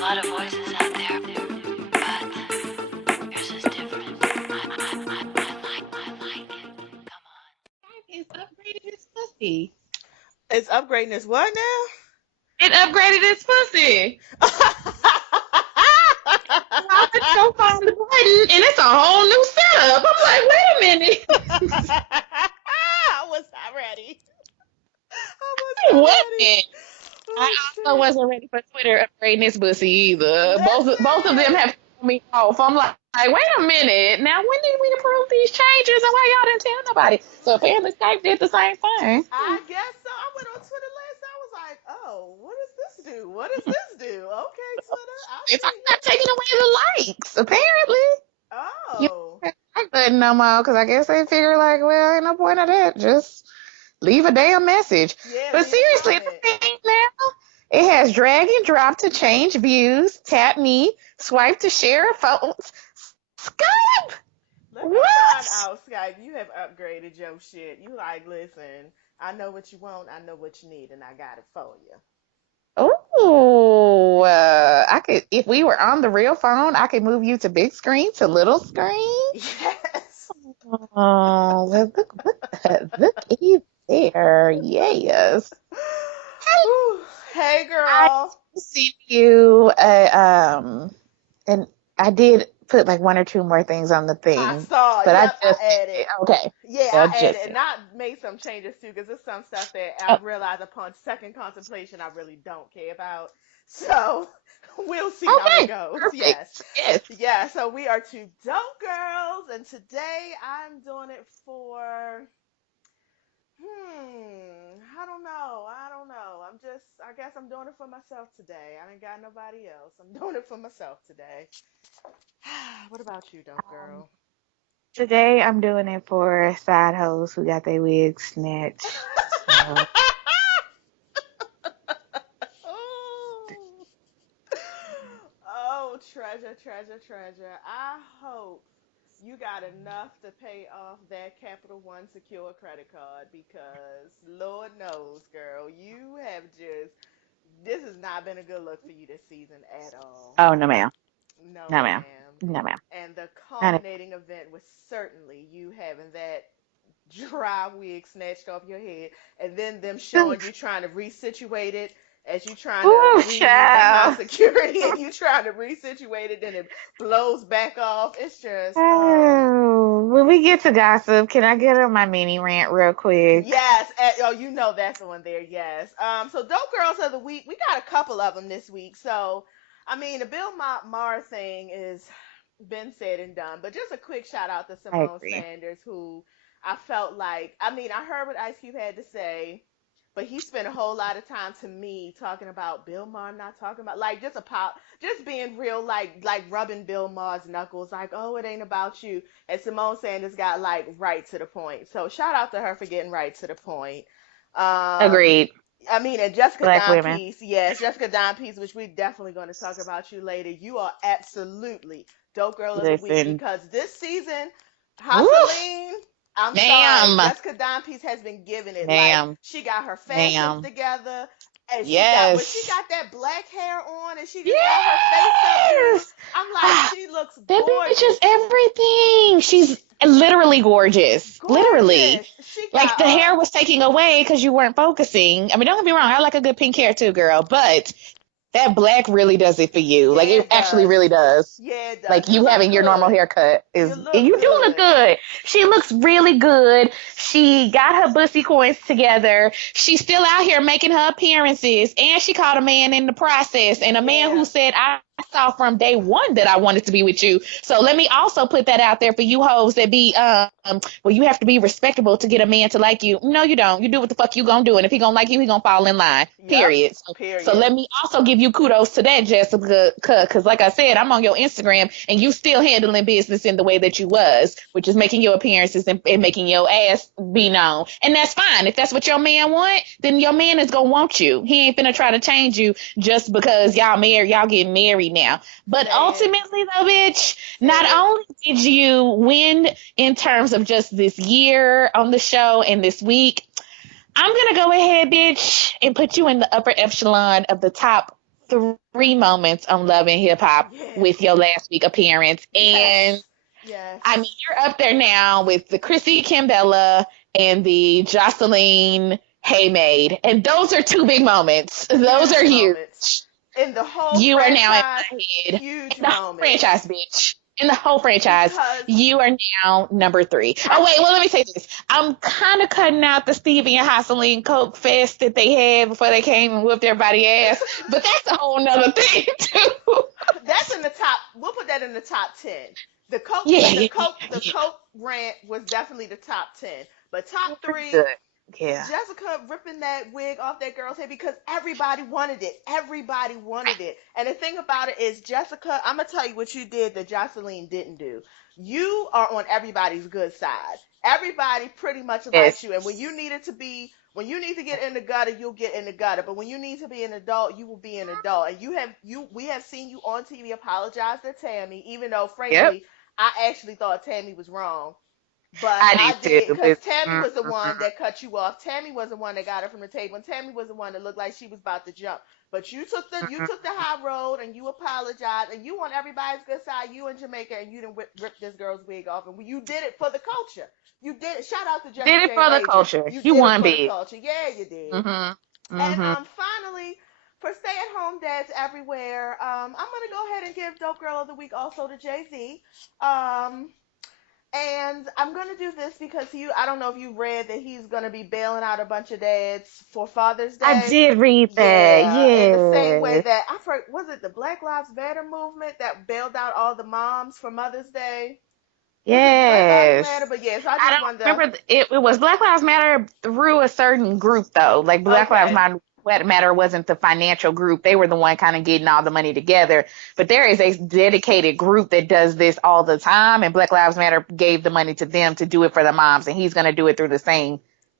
a lot of voices out there, but yours is different. I like it. Come on. It's upgraded its pussy. It's upgrading as what now? It upgraded its pussy. So I went to go find the button, and it's a whole new setup. I'm like, wait a minute. I was not ready. I was It not ready. wasn't. I Oh also shit. wasn't ready for Twitter upgrading its pussy either. Both of them Listen. have thrown me off. I'm like, wait a minute. Now, when did we approve these changes, and why y'all didn't tell nobody? So apparently Skype did the same thing. I guess so. I went on Twitter last. I was like, oh, what does this do? What does this do? Okay, Twitter, I It's see not taking away the likes, apparently. you. You Oh. know, I couldn't no more because I guess they figure like, well, ain't no point of that. Just leave a damn message. Yeah, But leave a seriously, it's a comment. thing now. It has drag and drop to change views, tap me, swipe to share photos. Skype! Let me find What? out, Skype. You have upgraded your shit. You like, listen, I know what you want, I know what you need, and I got it for you. Oh, I could, if we were on the real phone, I could move you to big screen to little screen. Yes. Oh, look there. Yes. Whew. Hey, I girl. sent you and I did put like one or two more things on the I thing, saw. but I Yep, just I added. okay. Yeah, I I added, just and I made some changes too, because there's some stuff that oh, I've realized upon second contemplation I really don't care about. So we'll see how it okay, goes. Yes, perfect. Yes. yeah. So we are two dope girls, and today I'm doing it for. I don't know. I don't know. I guess I'm doing it for myself today. I ain't got nobody else. I'm doing it for myself today. What about you, dope Um, girl? Today I'm doing it for side hoes who got their wigs snatched. So Oh. Oh, treasure, treasure, treasure. I hope you got enough to pay off that Capital One secure credit card, because Lord knows, girl, you have just, this has not been a good look for you this season at all. oh no ma'am. No, No ma'am. ma'am. No ma'am. And the Not a- culminating event was certainly you having that dry wig snatched off your head, and then them showing you Oof. trying to resituate it as you trying to Ooh, breathe behind child. security, and you trying to resituate it, and it blows back off. It's just, oh. Oh, when we get to gossip, can I get on my mini rant real quick? Yes, oh, you know that's the one there. Yes. So dope girls of the week, we got a couple of them this week. So, I mean, the Bill Maher thing is been said and done, but just a quick shout out to I Simone agree. Sanders, who I felt like, I mean, I heard what Ice Cube had to say, but he spent a whole lot of time to me talking about Bill Maher, not talking about, like, just being real, like rubbing Bill Maher's knuckles, like, oh, it ain't about you. And Simone Sanders got like right to the point. So shout out to her for getting right to the point. Um, Agreed. I mean, and Jessica Black Don women. Peace, yes, Jessica Don Peace, which we're definitely going to talk about you later. You are absolutely dope girl of the week, Listen. because this season, Woof. Husseline, I'm sorry, Ma'am. Jessica Don Peace has been giving it. Like, Ma'am. she got her fashions Ma'am. together, and when she Yes. got that black hair on, and she just got her face up good. Yes. I'm like, Ah, she looks that bitch is gorgeous. everything. She, She's literally gorgeous. Literally. gorgeous. She Like got the hair was taking away because you weren't focusing. I mean, don't get me wrong. I like a good pink hair too, girl. But that black really does it for you. Like yeah, it it actually does. really does. Yeah, it does. Like You you look having your normal good. haircut You is, and look you do look good. good. She looks really good. She got her bussy coins together. She's still out here making her appearances, and she caught a man in the process, and a man who Yeah. said, "I saw from day one that I wanted to be with you." So let me also put that out there for you hoes that be, well, you have to be respectable to get a man to like you. No, you don't. You do what the fuck you gonna do, and if he gonna like you, he gonna fall in line. Yep. Period. So Period. let me also give you kudos to that, Jessica, because like I said, I'm on your Instagram and you still handling business in the way that you was, which is making your appearances and making your ass be known. And that's fine. If that's what your man want, then your man is gonna want you. He ain't finna try to change you just because y'all getting married now. But Say it. ultimately though, bitch, not Say it. only did you win in terms of just this year on the show and this week, I'm gonna go ahead, bitch, and put you in the upper echelon of the top three moments on Love and Hip Hop Yeah. with your last week appearance. And Yes. Yes. I mean, you're up there now with the Chrissy Kimbella and the Jocelyn Haymaid. And those are two big moments. Those Huge are huge. moments. In the whole You are now in franchise, my head. huge In the whole franchise, moments. bitch. In the whole franchise, Because you are now number 3. I Oh, wait, well, think let me say this. I'm kind of cutting out the Stevie and Jocelyn Coke Fest that they had before they came and whooped everybody's ass. But that's a whole nother thing, too. that's in the top. We'll put that in the top 10. Yeah, The yeah, coke, the yeah. coke rant was definitely the top 10. But top Yeah, pretty three, good. Yeah. Jessica ripping that wig off that girl's head because everybody wanted it. Everybody wanted it. And the thing about it is, Jessica, I'm gonna tell you what you did that Jocelyn didn't do. You are on everybody's good side. Everybody pretty much likes Yes. you. And when you need to get in the gutter, you'll get in the gutter. But when you need to be an adult, you will be an adult. And we have seen you on TV apologize to Tammy, even though Yep. frankly, I actually thought Tammy was wrong. But I I did did too. because But, Tammy was the one mm-mm. that cut you off. Tammy was the one that got her from the table, and Tammy was the one that looked like she was about to jump. But you took the high road and you apologized and you on everybody's good side. You in Jamaica and you didn't rip this girl's wig off and you did it for the culture. You did it. Shout out to Jesse Did it James for the Agent. culture. You You did it won for the big. culture. Yeah, you did. Mm-hmm. And Mm-hmm. finally, for stay-at-home dads everywhere, I'm gonna go ahead and give Dope Girl of the Week also to Jay Z. Um, and I'm gonna do this because I don't know if you read that he's gonna be bailing out a bunch of dads for Father's I Day. did read that. Yeah, in the same way Yes. that was it the Black Lives Matter movement that bailed out all the moms for Mother's Day? Was it Black Lives Matter? Yes. But yes, I I just don't wanted to. remember. It was Black Lives Matter through a certain group, though. Like, Black Lives Okay, Matter wasn't the financial group. They were the one kind of getting all the money together. But there is a dedicated group that does this all the time. And Black Lives Matter gave the money to them to do it for the moms. And he's going to do it through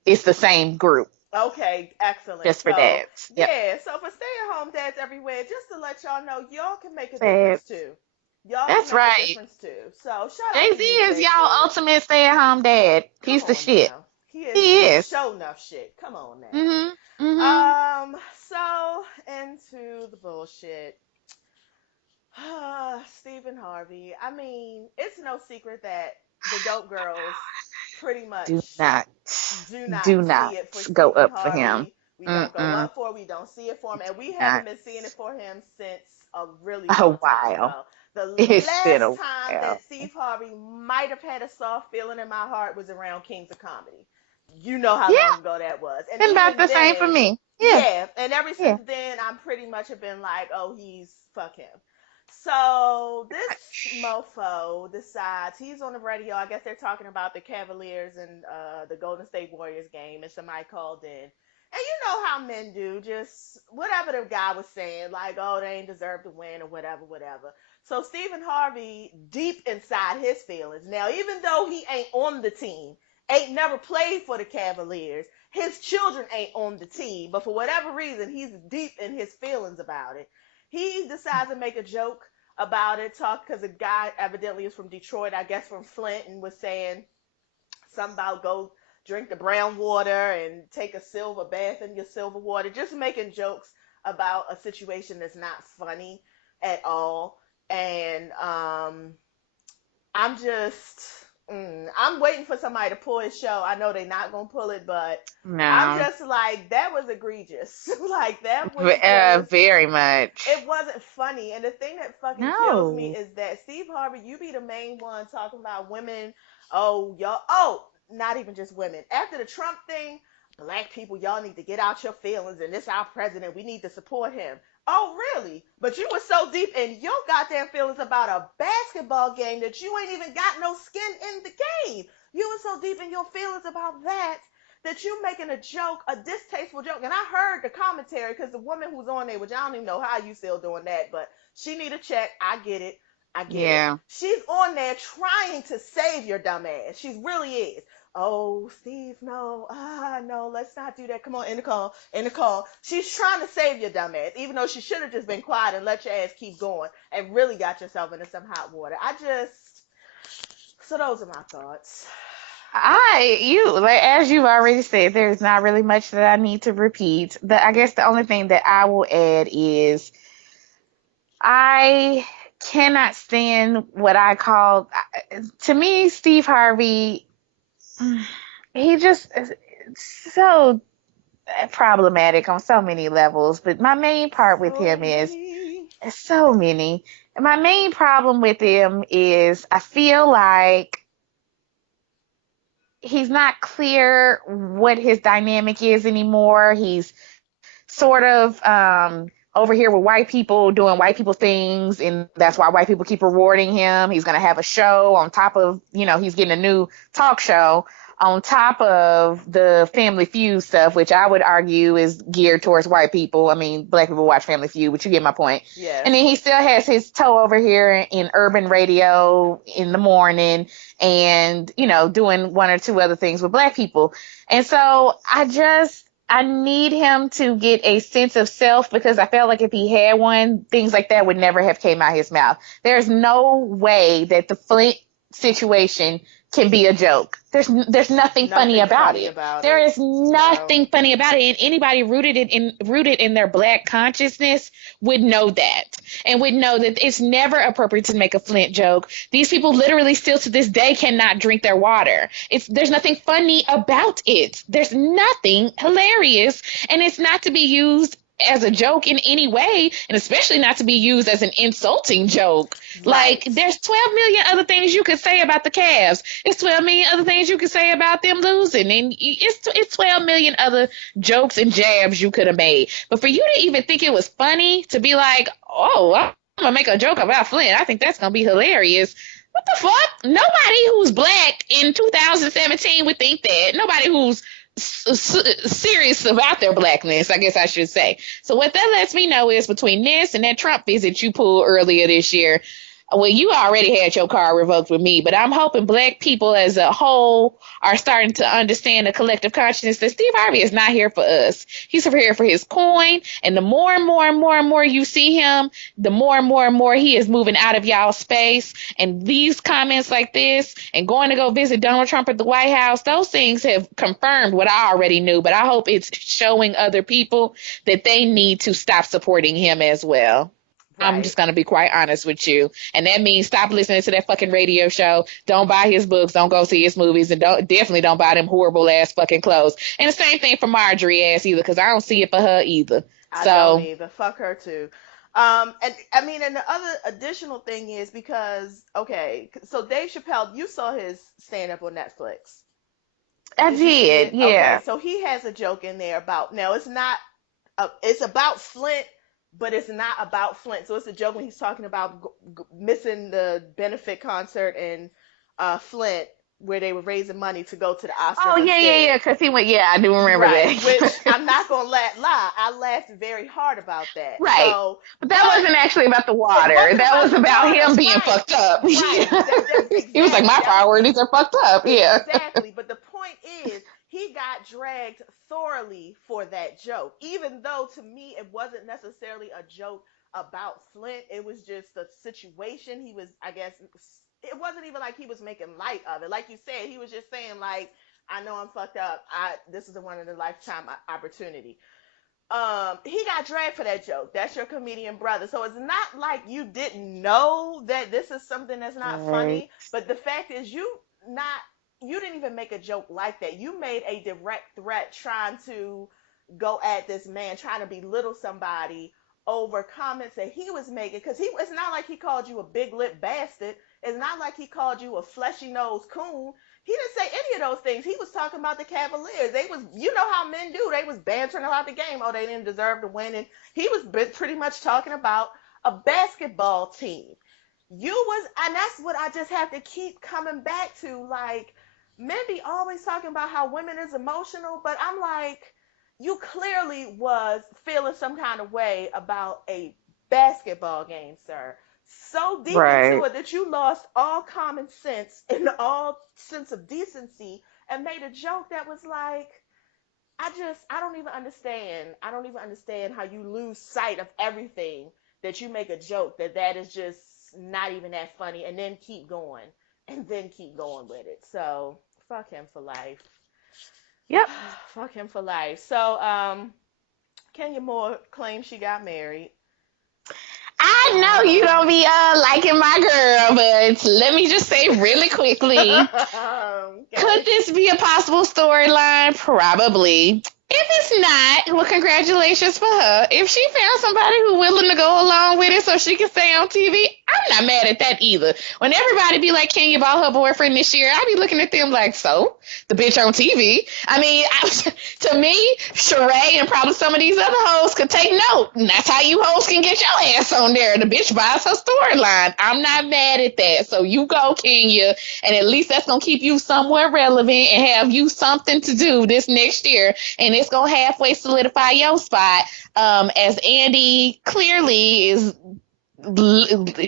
it's the same group okay, excellent. just for So dads. Yep. yeah, so for stay-at-home dads everywhere, just to let y'all know, y'all can make a difference Dads. too. Y'all can That's make a right. difference too. So shout out Jay to Z you, is Jay y'all Z. ultimate stay at home dad. Come He's the on shit. now. He is He the is. show enough shit. Come on now. Mhm. Mhm. So into the bullshit. Stephen Harvey. I mean, it's no secret that the dope girls pretty Do much not, do not do not see it for go Stephen up for him. Harvey. We don't go Mm-mm. up for it. We don't see it for him. And we haven't Not been seeing it for him since a really a long time while. ago. The It's been last a time while. that Steve Harvey might have had a soft feeling in my heart was around Kings of Comedy. You know how Yeah, long ago that was. And been about even the same for then, me. Yeah, yeah. And ever yeah. since then, I'm pretty much have been like, oh, fuck him. So this mofo decides he's on the radio. I guess they're talking about the Cavaliers and the Golden State Warriors game, and somebody called in. And you know how men do, just whatever the guy was saying, like, oh, they ain't deserve to win or whatever, whatever. So Stephen Harvey, deep inside his feelings, now even though he ain't on the team, ain't never played for the Cavaliers, his children ain't on the team, but for whatever reason, he's deep in his feelings about it. He decides to make a joke about it, talk because the guy evidently is from Detroit, I guess from Flint, and was saying something about go drink the brown water and take a silver bath in your silver water, just making jokes about a situation that's not funny at all. And I'm just, I'm waiting for somebody to pull his show. I know they're not gonna pull it, but I'm No, just like, that was egregious. Like that was just, very much. it wasn't funny. And the thing that fucking kills me No. is that Steve Harvey, you be the main one talking about women. Oh, y'all. Oh, not even just women. After the Trump thing, black people, y'all need to get out your feelings. And this our president. We need to support him. Oh, really? But you were so deep in your goddamn feelings about a basketball game that you ain't even got no skin in the game. You were so deep in your feelings about that you making a joke, a distasteful joke. And I heard the commentary because the woman who's on there, which I don't even know how you still doing that, but she need a check. I get it. I get it. Yeah. She's on there trying to save your dumb ass. She really is. Oh, Steve, no. No, let's not do that. Come on, in the call. In the call. She's trying to save your dumb ass, even though she should have just been quiet and let your ass keep going and really got yourself into some hot water. So those are my thoughts. Like, as you've already said, there's not really much that I need to repeat. I guess the only thing that I will add is I cannot stand what I call, to me, Steve Harvey, he just is so problematic on so many levels. But my main part with So him is many. so many. My main problem with him is I feel like he's not clear what his dynamic is anymore. He's sort of over here with white people doing white people things, and that's why white people keep rewarding him. He's going to have a show on top of, he's getting a new talk show on top of the Family Feud stuff, which I would argue is geared towards white people. I mean, black people watch Family Feud, but you get my point. Yes. And then he still has his toe over here in urban radio in the morning and, doing one or two other things with black people. And so I need him to get a sense of self, because I felt like if he had one, things like that would never have came out his mouth. There's no way that the Flint situation can be a joke. There's nothing funny about it. There is nothing funny about it, and anybody rooted in their black consciousness would know that, and would know that it's never appropriate to make a Flint joke. These people literally still to this day cannot drink their water. There's nothing funny about it. There's nothing hilarious, and it's not to be used as a joke in any way, and especially not to be used as an insulting joke. Right. Like, there's 12 million other things you could say about the Cavs. It's 12 million other things you could say about them losing, and it's 12 million other jokes and jabs you could have made. But for you to even think it was funny, to be like, oh, I'm gonna make a joke about Flint, I think that's gonna be hilarious. What the fuck? Nobody who's black in 2017 would think that. Nobody who's serious about their blackness, I guess I should say. So what that lets me know is, between this and that Trump visit you pulled earlier this year, well, you already had your card revoked with me, but I'm hoping black people as a whole are starting to understand the collective consciousness that Steve Harvey is not here for us. He's here for his coin, and the more and more and more and more you see him, the more and more and more he is moving out of y'all's space. And these comments like this, and going to go visit Donald Trump at the White House, those things have confirmed what I already knew, but I hope it's showing other people that they need to stop supporting him as well. I'm Right. just going to be quite honest with you. And that means stop listening to that fucking radio show. Don't buy his books. Don't go see his movies. And definitely don't buy them horrible ass fucking clothes. And the same thing for Marjorie ass either, because I don't see it for her either. I don't So, either. Fuck her too. And I mean, and the other additional thing is because, okay, so Dave Chappelle, you saw his stand up on Netflix. I Did you see did. it? Yeah. Okay, so he has a joke in there about, now it's not, it's about Flint, but it's not about Flint. So it's a joke when he's talking about missing the benefit concert in Flint, where they were raising money to go to the Oscars Oh, yeah, yeah, yeah. instead. Because he went, yeah, I do remember Right, which that. I'm not gonna lie, I laughed very hard about that. Right. So, But that wasn't actually about the water. it wasn't That was the about water, him being right? fucked up. Right. He was like, Exactly. my priorities are fucked up. Yeah. Exactly. But the point is, he got dragged thoroughly for that joke, even though to me it wasn't necessarily a joke about Flint. It was just a situation. He was, I guess, it wasn't even like he was making light of it. Like you said, he was just saying like, I know I'm fucked up. This is a one in a lifetime opportunity. He got dragged for that joke. That's your comedian brother. So it's not like you didn't know that this is something that's not Right. funny. But the fact is, you didn't even make a joke like that. You made a direct threat trying to go at this man, trying to belittle somebody over comments that he was making. Because it's not like he called you a big lip bastard. It's not like he called you a fleshy nosed coon. He didn't say any of those things. He was talking about the Cavaliers. They was, you know how men do. They was bantering about the game. Oh, they didn't deserve to win. And he was pretty much talking about a basketball team. And that's what I just have to keep coming back to. Like, men be always talking about how women is emotional, but I'm like, you clearly was feeling some kind of way about a basketball game, sir. So deep into Right. it that you lost all common sense and all sense of decency and made a joke that was like, I don't even understand. I don't even understand how you lose sight of everything, that you make a joke that is just not even that funny, and then keep going with it. So fuck him for life. Yep. Fuck him for life. So KenyaMoore claims she got married. I know know you don't be liking my girl, but let me just say really quickly, could this be a possible storyline? Probably. If it's not, well, congratulations for her. If she found somebody who's willing to go along with it so she can stay on TV, I'm not mad at that either. When everybody be like, Kenya bought her boyfriend this year, I be looking at them like, so? The bitch on TV? I mean, to me, Sheree and probably some of these other hoes could take note. And that's how you hoes can get your ass on there. The bitch buys her storyline. I'm not mad at that. So you go, Kenya, and at least that's going to keep you somewhere relevant and have you something to do this next year. And it's going to halfway solidify your spot. As Andy clearly is,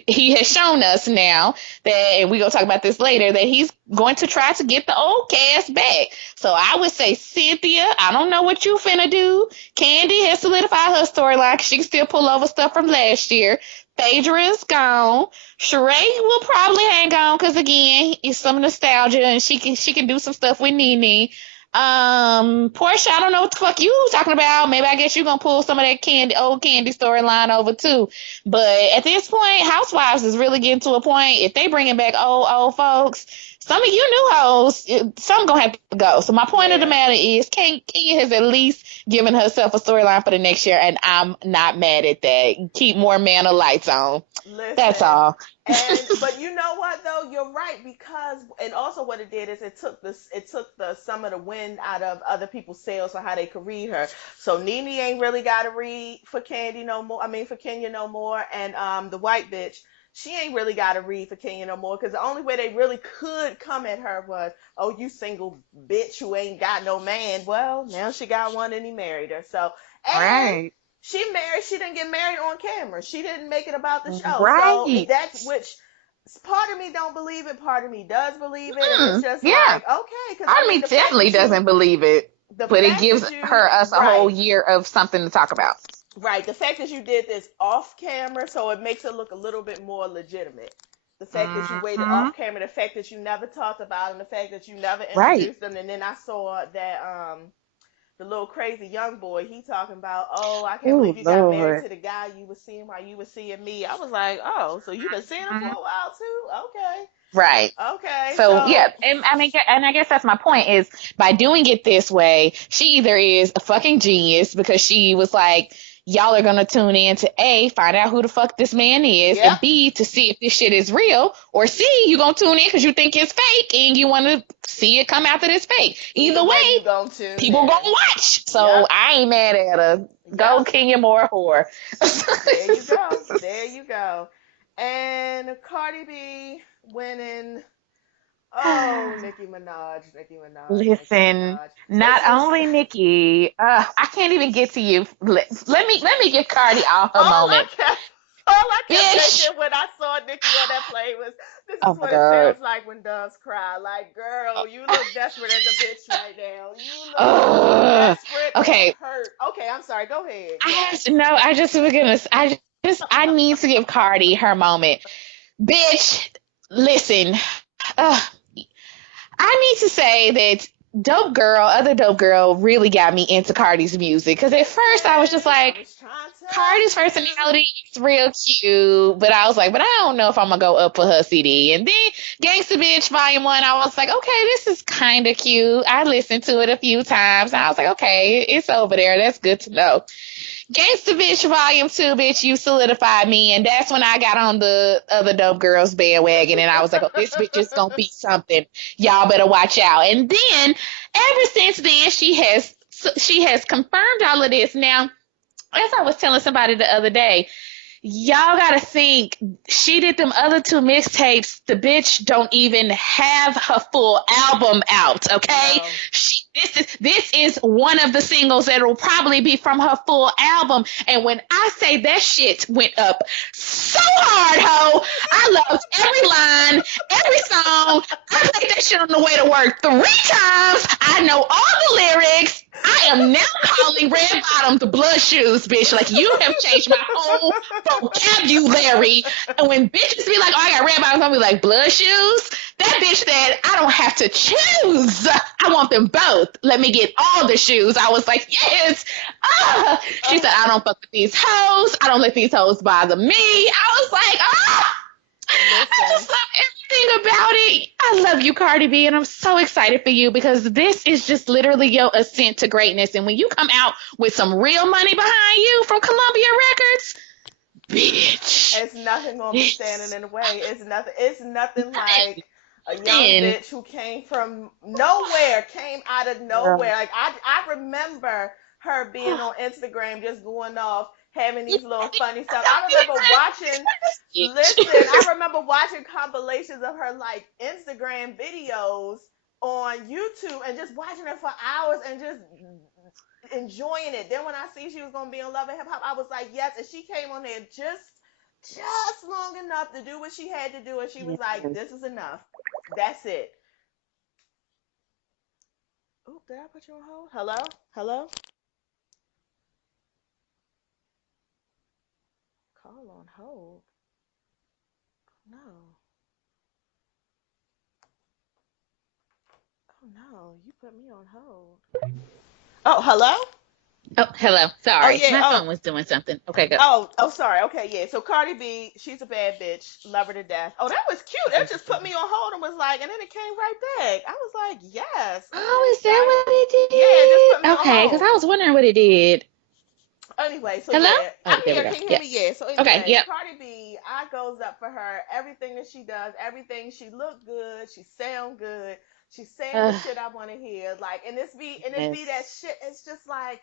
he has shown us now that, and we're going to talk about this later, that he's going to try to get the old cast back. So I would say Cynthia, I don't know what you finna do. Candy has solidified her storyline because she can still pull over stuff from last year. Phaedra is gone. Sheree will probably hang on because, again, it's some nostalgia and she can do some stuff with Nene. Portia, I don't know what the fuck you talking about. Maybe I guess you're gonna pull some of that old candy storyline over too. But at this point, Housewives is really getting to a point. If they bringing back old folks, some of you new hoes, some gonna have to go. So my point of the matter is, Kenya has at least given herself a storyline for the next year, and I'm not mad at that. Keep more Man of Lights on. Listen, that's all. But you know what though, you're right, because and also what it did is it took some of the wind out of other people's sails on how they could read her. So Nene ain't really got to read for Kenya no more, and the white bitch, she ain't really got to read for Kenya no more, because the only way they really could come at her was, oh, you single bitch who ain't got no man. Well, now she got one and he married her. So Right. She didn't get married on camera. She didn't make it about the show. Right. So that's which part of me don't believe it, part of me does believe it. And it's just like, okay. Part of me definitely doesn't believe it. But it gives us a whole year of something to talk about. Right. The fact that you did this off camera, so it makes it look a little bit more legitimate. The fact that you waited off camera, the fact that you never talked about them, the fact that you never introduced them. And then I saw that the little crazy young boy, he talking about, oh, I can't believe you got married to the guy you were seeing while you were seeing me. I was like, oh, so you've been seeing him for a while too? Okay. Right. Okay. So yeah, and I guess that's my point is, by doing it this way, she either is a fucking genius because she was like, y'all are going to tune in to A, find out who the fuck this man is, and B, to see if this shit is real, or C, you going to tune in because you think it's fake and you want to see it come out that it's fake. Either way, people going to watch. So I ain't mad at her. Go KenyaMoore whore. There you go. There you go. And Cardi B winning. Oh, Nicki Minaj. Listen, not only Nicki, I can't even get to you. Let me give Cardi all her moment. All I kept thinking when I saw Nicki on that play was, this is what it sounds like when doves cry. Like, girl, you look desperate as a bitch right now. You look desperate and hurt. Okay, I'm sorry. Go ahead. I need to give Cardi her moment. Bitch, listen. I need to say that other dope girl really got me into Cardi's music. Because at first I was just like, Cardi's personality is real cute. But I was like, but I don't know if I'm going to go up for her CD. And then Gangsta Bitch Volume 1, I was like, okay, this is kind of cute. I listened to it a few times. And I was like, okay, it's over there. That's good to know. Gangsta Bitch Volume 2, bitch, you solidified me, and that's when I got on the other dope girls bandwagon, and I was like, oh, this bitch is gonna be something. Y'all better watch out. And then, ever since then, she has confirmed all of this. Now, as I was telling somebody the other day, y'all gotta think, she did them other 2 mixtapes. The bitch don't even have her full album out, okay? No. This is one of the singles that will probably be from her full album. And when I say that shit went up so hard, ho, I loved every line, every song. I played that shit on the way to work 3 times. I know all the lyrics. I am now calling Red Bottom the blood shoes, bitch. Like, you have changed my whole vocabulary. And when bitches be like, oh, I got red bottoms, I'll be like, blood shoes? That bitch said, I don't have to choose. I want them both. Let me get all the shoes. I was like, yes. She said, I don't fuck with these hoes. I don't let these hoes bother me. I was like, I just Listen. love everything about it. I love you, Cardi B, and I'm so excited for you because this is just literally your ascent to greatness. And when you come out with some real money behind you from Columbia Records, bitch, It's nothing gonna be standing it's in the way. It's nothing like a young nothing. bitch who came from nowhere, came out of nowhere. Girl. Like I remember her being on Instagram just going off, having these little funny stuff. I remember watching listen, I remember watching compilations of her like Instagram videos on YouTube and just watching her for hours and just enjoying it. Then when I see she was gonna be on Love and Hip Hop, I was like, yes. And she came on there just long enough to do what she had to do, and she was like, this is enough. That's it. Oop, did I put you on hold? Hello? Hello? Call on hold. No. Oh no, you put me on hold. Oh, hello? Oh, hello. Oh Sorry. yeah. My Oh, phone was doing something. Okay, go. oh, sorry. Okay, yeah. So Cardi B, she's a bad bitch. Love her to death. Oh, that was cute. It just put me on hold and was like, and then it came right back. I was like, yes. Oh, Okay, is that Cardi. what Yeah, it just put it me did? on Okay, because hold. I was wondering what it did. Anyway, so Hello? yeah, Oh, I'm there we here. go. Can you hear me? Yes. Yeah. So Okay, anyway, yep. Cardi B, I goes up for her. Everything that she does, everything she look good, she sound good, she's saying the Uh, shit I want to hear. Like, and it be that yes. shit. It's just like,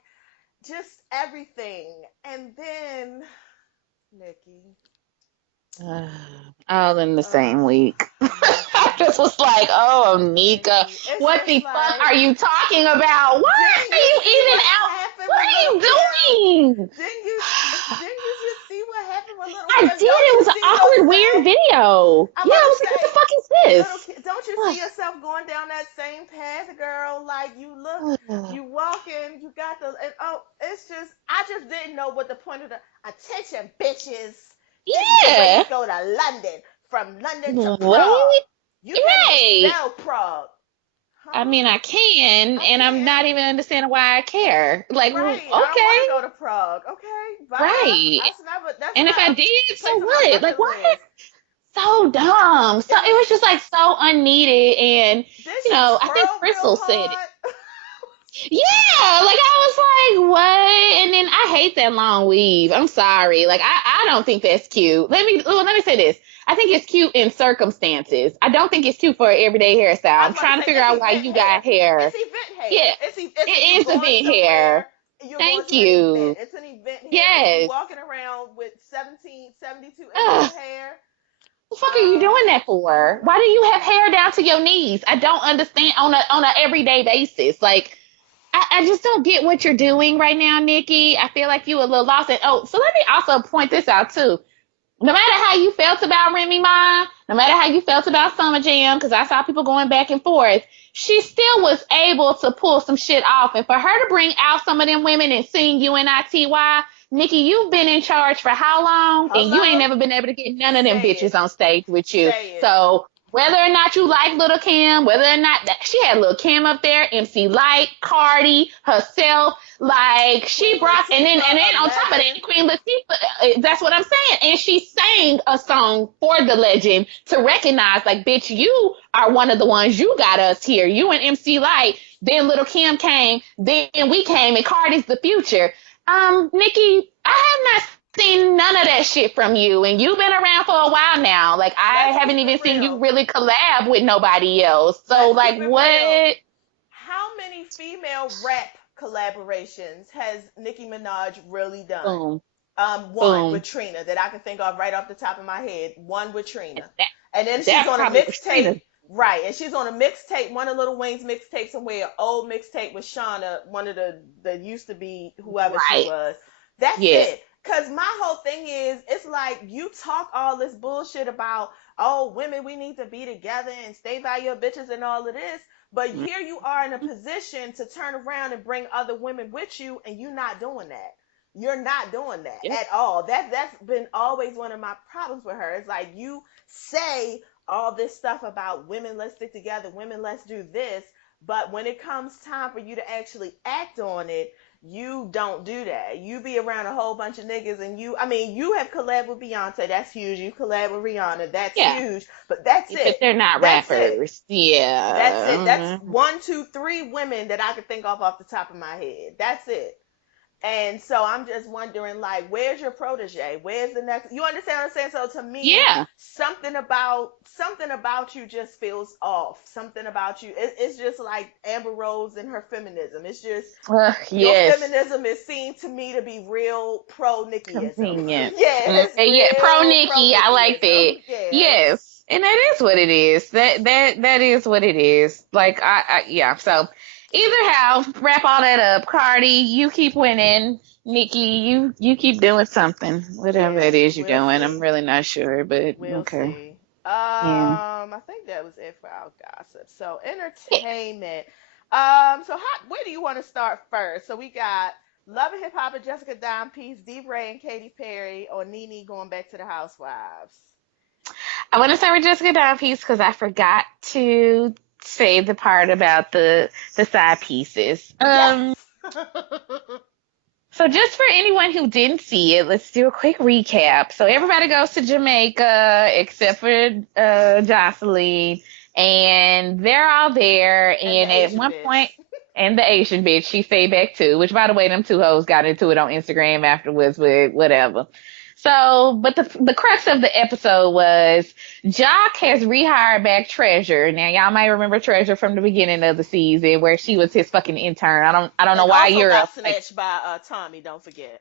just everything. And then Nikki, Uh, all in the uh, same week. I Nikki, just was like, oh, Nika, Nikki. It's what just the fuck like, are you talking about? Why didn't are you you see even what out? happened What with are Little you Kim? doing? Didn't you just see what happened with Little I did. Kim? Don't It you was an see awkward, weird yourself? video. I'm Yeah, about I to was like, what the say, fuck is don't you see yourself going down that same path, girl? Like you look, this? you walking, you got the, and oh, it's just, I just didn't know what the point of the attention, bitches. This is the way you Yeah. go to London, from London to Prague. What? You can't even Right. spell Prague, I mean, huh? I can, I and I'm not can't. even understanding why I care. Like, Right. I don't want okay, to go to Prague. Okay. Bye. right. That's never. That's And if not I a did, place so on my what? Like, bucket why? list. So dumb. So It it was. was just like so unneeded. And, Did you she know, I think twirl real Crystal said it. hard? Yeah, like I was like, what? And then I hate that long weave. I'm sorry. Like I don't think that's cute. Let me say this. I think it's cute in circumstances. I don't think it's cute for an everyday hairstyle. I I'm was about to trying to say figure it's out why event you hair. got hair. It's event hair. Yeah, It's a, you it is a going bit hair. somewhere. You're going Thank to an event. you. It's an event hair. But you Yes. walking around with 1772 inches Ugh, of hair. what the fuck are you Uh, doing that for? Why do you have hair down to your knees? I don't understand on a everyday basis. Like I just don't get what you're doing right now, Nikki. I feel like you a little lost. And oh, so let me also point this out too. No matter how you felt about Remy Ma, no matter how you felt about Summer Jam, because I saw people going back and forth, she still was able to pull some shit off. And for her to bring out some of them women and sing UNITY, Nikki, you've been in charge for how long? And you ain't hello. never been able to get none of them Say bitches it. on stage with you. Say it. So whether or not you like Little Kim, whether or not she had Little Kim up there, MC Light, Cardi, herself, like she Queen brought, and then Latifah, a on top of legend. that, Queen Latifah, that's what I'm saying. And she sang a song for the legend to recognize, like, bitch, you are one of the ones. You got us here. You and MC Light. Then Little Kim came. Then we came, and Cardi's the future. Nikki, I have not seen none of that shit from you, and you've been around for a while now. Like, I Let's haven't keep it even seen you real. really collab with nobody else. So, Let's like, keep it real. what? How many female rap collaborations has Nicki Minaj really done? Boom, One with boom. Trina that I can think of right off the top of my head. One with Trina. That And then she's that on a probably was mixtape. Trina. Right. And she's on a mixtape, one of Lil Wayne's mixtapes somewhere, old mixtape with Shauna, one of the used to be whoever she Right. was. That's Yes. it. Cause my whole thing is, it's like you talk all this bullshit about, oh, women, we need to be together and stay by your bitches and all of this. But here you are in a position to turn around and bring other women with you, and you're not doing that. You're not doing that Yep. at all. That's been always one of my problems with her. It's like you say, all this stuff about women, let's stick together, women, let's do this. But when it comes time for you to actually act on it, you don't do that. You be around a whole bunch of niggas and you have collabed with Beyonce. That's huge. You collab with Rihanna. That's Yeah. huge. But that's But it. they're not That's it. rappers. Yeah. That's it. That's 1, 2, 3 women that I could think of the top of my head. That's it. And so I'm just wondering, like, where's your protege? Where's the next? You understand what I'm saying? So to me, Yeah. something about you just feels off. Something about you, it's just like Amber Rose and her feminism. It's just your Yes. feminism is seen to me to be real pro Nickyism. Convenient. Yes, Yeah. Pro real Nikki. I like that. Yes. Yes. And that is what it is. That is what it is. Like yeah. So either how, wrap all that up. Cardi, you keep winning. Nikki, you keep doing something. Whatever it is you're we'll doing. see. I'm really not sure, but We'll okay. see. Yeah. I think that was it for our gossip. So entertainment. So where do you want to start first? So we got Love and Hip Hop and Jessica Dime Piece, Deray and Katy Perry, or Nene going back to the Housewives. I want to start with Jessica Dime Piece because I forgot to say the part about the side pieces. Yes. So just for anyone who didn't see it, let's do a quick recap. So everybody goes to Jamaica except for Jocelyn, and they're all there. And at one point, and the Asian bitch, she stayed back too. Which, by the way, them two hoes got into it on Instagram afterwards with whatever. So, but the crux of the episode was Jock has rehired back Treasure. Now, y'all might remember Treasure from the beginning of the season where she was his fucking intern. I don't know why you're got snatched by Tommy. Don't forget.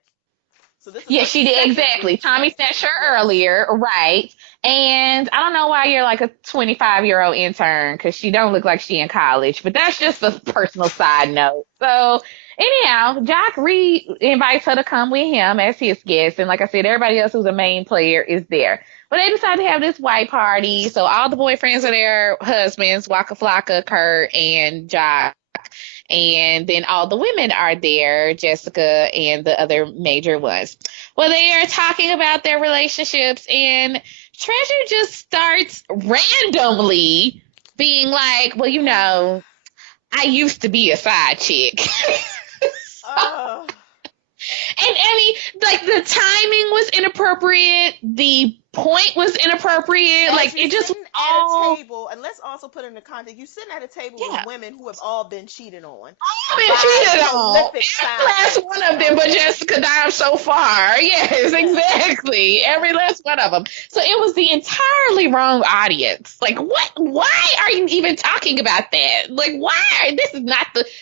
So this is yeah, she did exactly. Tommy snatched her earlier, right? And I don't know why you're like a 25-year-old intern because she don't look like she in college. But that's just a personal side note. So. Anyhow, Jock invites her to come with him as his guest. And like I said, everybody else who's a main player is there. But they decide to have this white party. So all the boyfriends are their husbands, Waka Flocka, Kurt, and Jock. And then all the women are there, Jessica and the other major ones. Well, they are talking about their relationships. And Treasure just starts randomly being like, well, you know, I used to be a side chick. And I mean, like the timing was inappropriate. The point was inappropriate. Like it just all. At a table, and let's also put in the context. You sitting at a table with women who have all been cheated on. All been cheated on. Every last one of them, but Jessica Dime so far. Yes, exactly. Every last one of them. So it was the entirely wrong audience. Like, what? Why are you even talking about that? Like, why?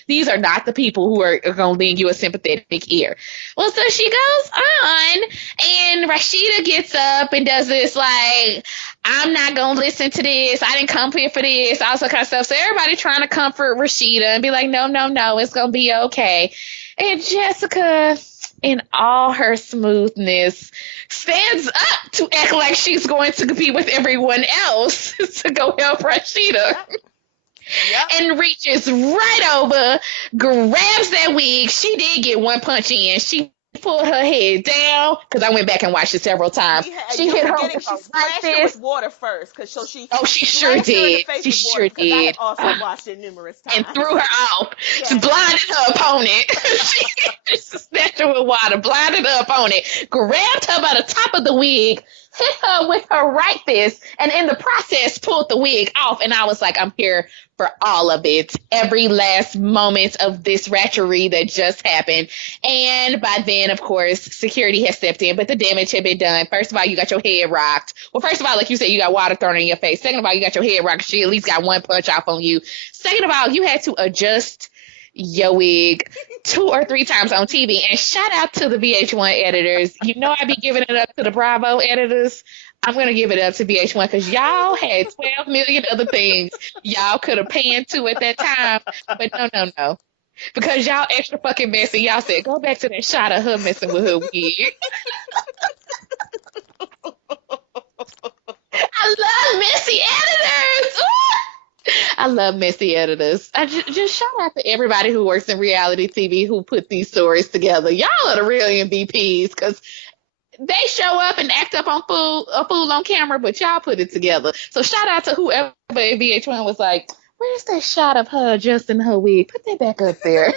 These are not the people who are going to lend you a sympathetic ear. Well, so she goes on, and Rashida gets up and does this like, I'm not gonna listen to this. I didn't come here for this. All that kind of stuff. So everybody trying to comfort Rashida and be like, no, it's gonna be okay. And Jessica, in all her smoothness, stands up to act like she's going to compete with everyone else to go help Rashida. Yep. And reaches right over, grabs that wig. She did get one punch in. She pulled her head down because I went back and watched it several times. She hit her. She splashed her with water first because she. Oh, she sure did. She sure did. I also watched it numerous times and threw her off. Yes. She blinded her opponent. she snatched her with water, blinded her opponent, grabbed her by the top of the wig, hit her with her right fist, and in the process pulled the wig off. And I was like, I'm here for all of it. Every last moment of this ratchery that just happened. And by then, of course, security has stepped in, but the damage had been done. First of all, you got your head rocked. Well, first of all, like you said, you got water thrown in your face. Second of all, you got your head rocked. She at least got one punch off on you. Second of all, you had to adjust your wig 2 or 3 times on TV. And shout out to the VH1 editors. You know I be giving it up to the Bravo editors. I'm going to give it up to VH1 because y'all had 12 million other things y'all could have panned to at that time. But no. Because y'all extra fucking messy. Y'all said, go back to that shot of her messing with her wig. I love messy editors. I love messy editors. I just shout out to everybody who works in reality TV who put these stories together. Y'all are the real MVPs because they show up and act up on a fool on camera, but y'all put it together. So shout out to whoever at VH1 was like, where's that shot of her adjusting her wig? Put that back up there.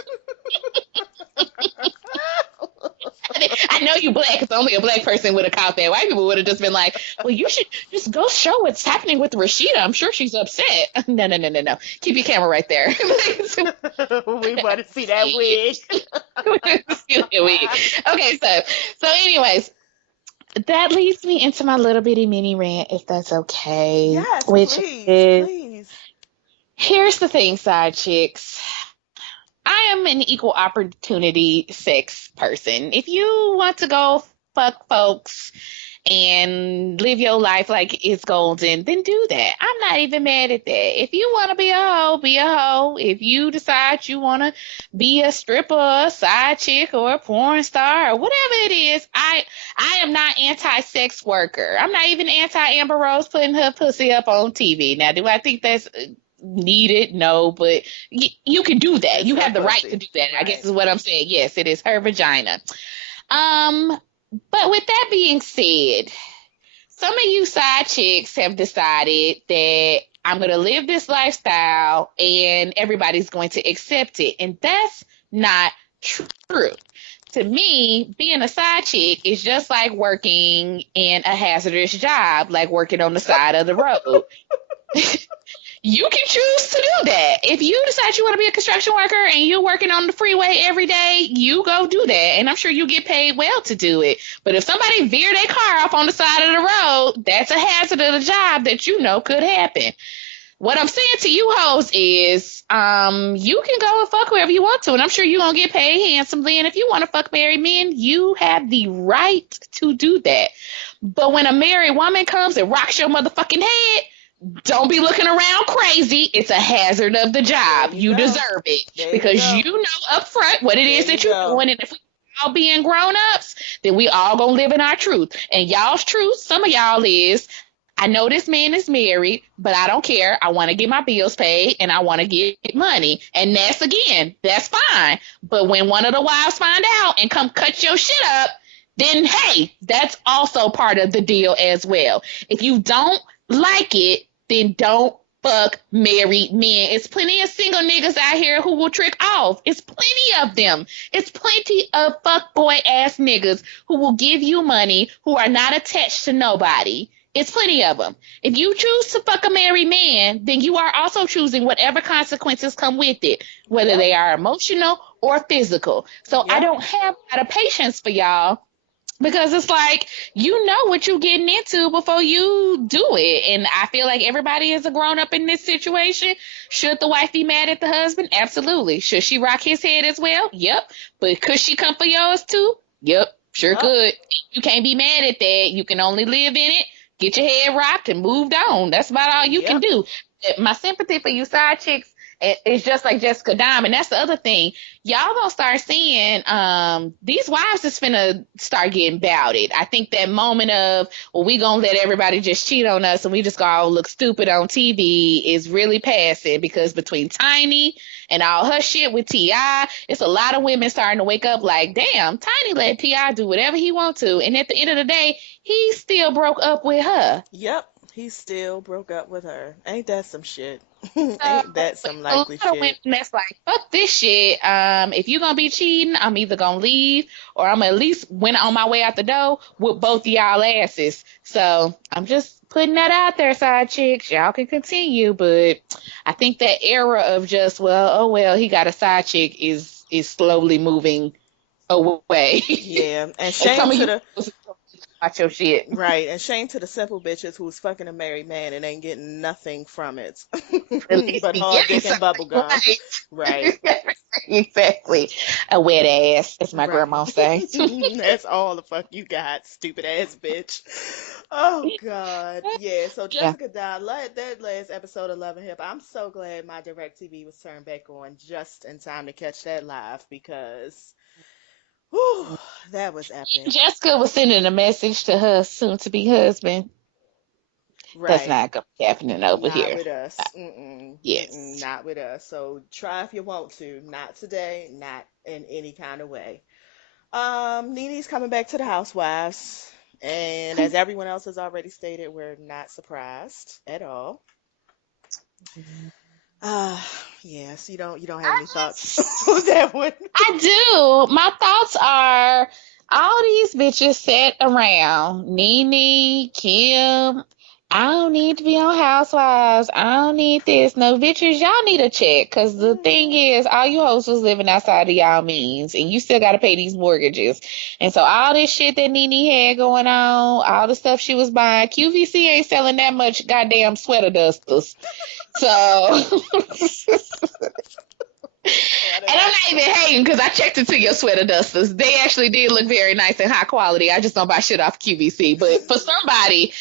I know you black. It's only a black person would have caught that. White people would have just been like, well, you should just go show what's happening with Rashida. I'm sure she's upset. No. Keep your camera right there. We want to see that wig. Okay, so anyways, that leads me into my little bitty mini rant, if that's okay. Yes, Which please, is, please. here's the thing, side chicks. I am an equal opportunity sex person. If you want to go fuck folks and live your life like it's golden, then do that. I'm not even mad at that. If you want to be a hoe, be a hoe. If you decide you want to be a stripper, a side chick, or a porn star, or whatever it is, I am not anti-sex worker. I'm not even anti-Amber Rose putting her pussy up on TV. Now, do I think that's needed? No, but you can do that. You have the right to do that. I guess is what I'm saying. Yes, it is her vagina. But with that being said, some of you side chicks have decided that I'm going to live this lifestyle and everybody's going to accept it. And that's not true. To me, being a side chick is just like working in a hazardous job, like working on the side of the road. You can choose to do that. If you decide you want to be a construction worker and you're working on the freeway every day, you go do that. And I'm sure you get paid well to do it. But if somebody veer their car off on the side of the road, that's a hazard of the job that you know could happen. What I'm saying to you hoes is, you can go and fuck whoever you want to, and I'm sure you're going to get paid handsomely. And if you want to fuck married men, you have the right to do that. But when a married woman comes and rocks your motherfucking head, don't be looking around crazy. It's a hazard of the job. You deserve it because you know up front what it is that you're doing. And if we all being grown ups, then we all gonna live in our truth. And y'all's truth, some of y'all is, I know this man is married, but I don't care. I want to get my bills paid and I want to get money. And that's fine. But when one of the wives find out and come cut your shit up, then hey, that's also part of the deal as well. If you don't like it, then don't fuck married men. It's plenty of single niggas out here who will trick off. It's plenty of them. It's plenty of fuckboy ass niggas who will give you money, who are not attached to nobody. It's plenty of them. If you choose to fuck a married man, then you are also choosing whatever consequences come with it, whether they are emotional or physical. So I don't have a lot of patience for y'all. Because it's like, you know what you're getting into before you do it. And I feel like everybody is a grown up in this situation. Should the wife be mad at the husband? Absolutely. Should she rock his head as well? Yep. But could she come for yours too? Yep. Sure could. You can't be mad at that. You can only live in it, get your head rocked, and moved on. That's about all you can do. My sympathy for you side chicks, it's just like Jessica Diamond. That's the other thing. Y'all gonna start seeing these wives is finna start getting bouted. I think that moment of, well, we gonna let everybody just cheat on us and we just gonna all look stupid on TV is really passing, because between Tiny and all her shit with T.I., it's a lot of women starting to wake up like, damn, Tiny let T.I. do whatever he want to. And at the end of the day, he still broke up with her. Yep. He still broke up with her. Ain't that some shit? Ain't that some likely shit? A lot of women that's like, fuck this shit. If you're gonna be cheating, I'm either gonna leave or I'm at least went on my way out the door with both of y'all asses. So I'm just putting that out there, side chicks. Y'all can continue, but I think that era of just, well, he got a side chick is slowly moving away. Yeah, and shame to the watch your shit. Right, and shame to the simple bitches who's fucking a married man and ain't getting nothing from it. But hard dick and bubble gum. Right. Exactly. A wet ass, as my grandma say. That's all the fuck you got, stupid ass bitch. Oh God. Yeah, so Jessica died. That last episode of Love and Hip, I'm so glad my DirecTV was turned back on just in time to catch that live, because whew, that was epic. Jessica was sending a message to her soon-to-be husband. Right. That's not going to be happening over here. Not with us. Yes. Not with us. So try if you want to. Not today. Not in any kind of way. Nene's coming back to the Housewives. And as everyone else has already stated, we're not surprised at all. Uh, yes, you don't have I any thoughts on just, that one. I do. My thoughts are all these bitches sat around. Nene, Kim. I don't need to be on Housewives. I don't need this. No, bitches, y'all need a check. Cause the thing Hmm. is, all you hoes was living outside of y'all means, and you still gotta pay these mortgages. And so all this shit that Nene had going on, all the stuff she was buying, QVC ain't selling that much goddamn sweater dusters. So Sweater And I'm not even dusters. hating because I checked into your sweater dusters. They actually did look very nice and high quality. I just don't buy shit off QVC. But for somebody,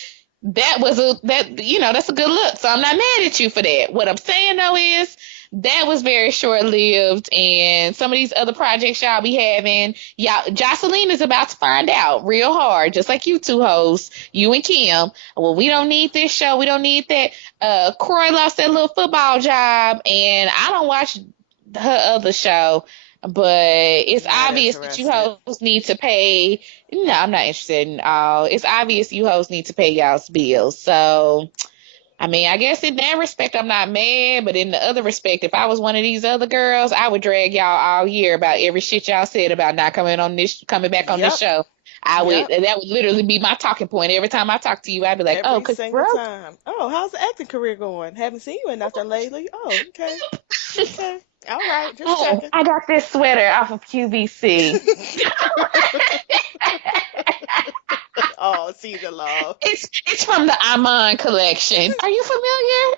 that's a good look. So I'm not mad at you for that. What I'm saying though is that was very short lived, and some of these other projects y'all be having, y'all Jocelyn is about to find out real hard, just like you two hosts, you and Kim. Well, we don't need this show, we don't need that. Croy lost that little football job, and I don't watch her other show, but it's Not obvious that you interested. hosts need to pay. No, I'm not interested in all. It's obvious you hosts need to pay y'all's bills. So, I mean, I guess in that respect, I'm not mad, but in the other respect, if I was one of these other girls, I would drag y'all all year about every shit y'all said about not coming back on this Yep. show. Yep. That would literally be my talking point every time I talk to you. I'd be like, oh, Every cause single broke. time. Oh, how's the acting career going? Haven't seen you in nothing lately. Oh, okay. Okay. All right. Just Oh, checking. I got this sweater off of QVC. Oh, season long. It's from the Amon collection. Are you familiar?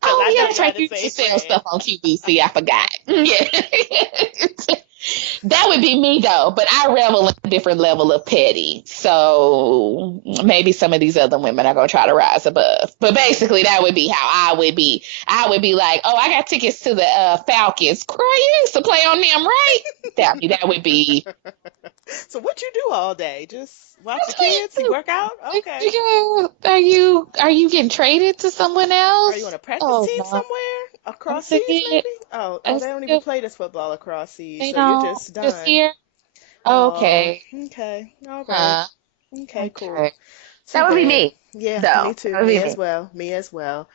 Because Oh I yeah, know that's y'all right. the You used to same sell brand. stuff on QVC. I forgot. Yeah. That would be me though, but I revel in a different level of petty. So maybe some of these other women are gonna try to rise above. But basically, that would be how I would be. I would be like, oh, I got tickets to the Falcons. Croy, you used to play on them, right? That would be. So what you do all day? Just watch the kids? You work out? Okay. Are you getting traded to someone Are you on else? a practice Oh team no, somewhere? I'm Across sick of seas, it. maybe? Oh, I'm oh, they sick don't even of play this football across seas, they so you're don't just just done. here. Oh, Okay. okay. All right. Huh. Okay, cool. Okay. Too That would be bad. me, Yeah, me though. too. That would Me be as me. well. Me as well.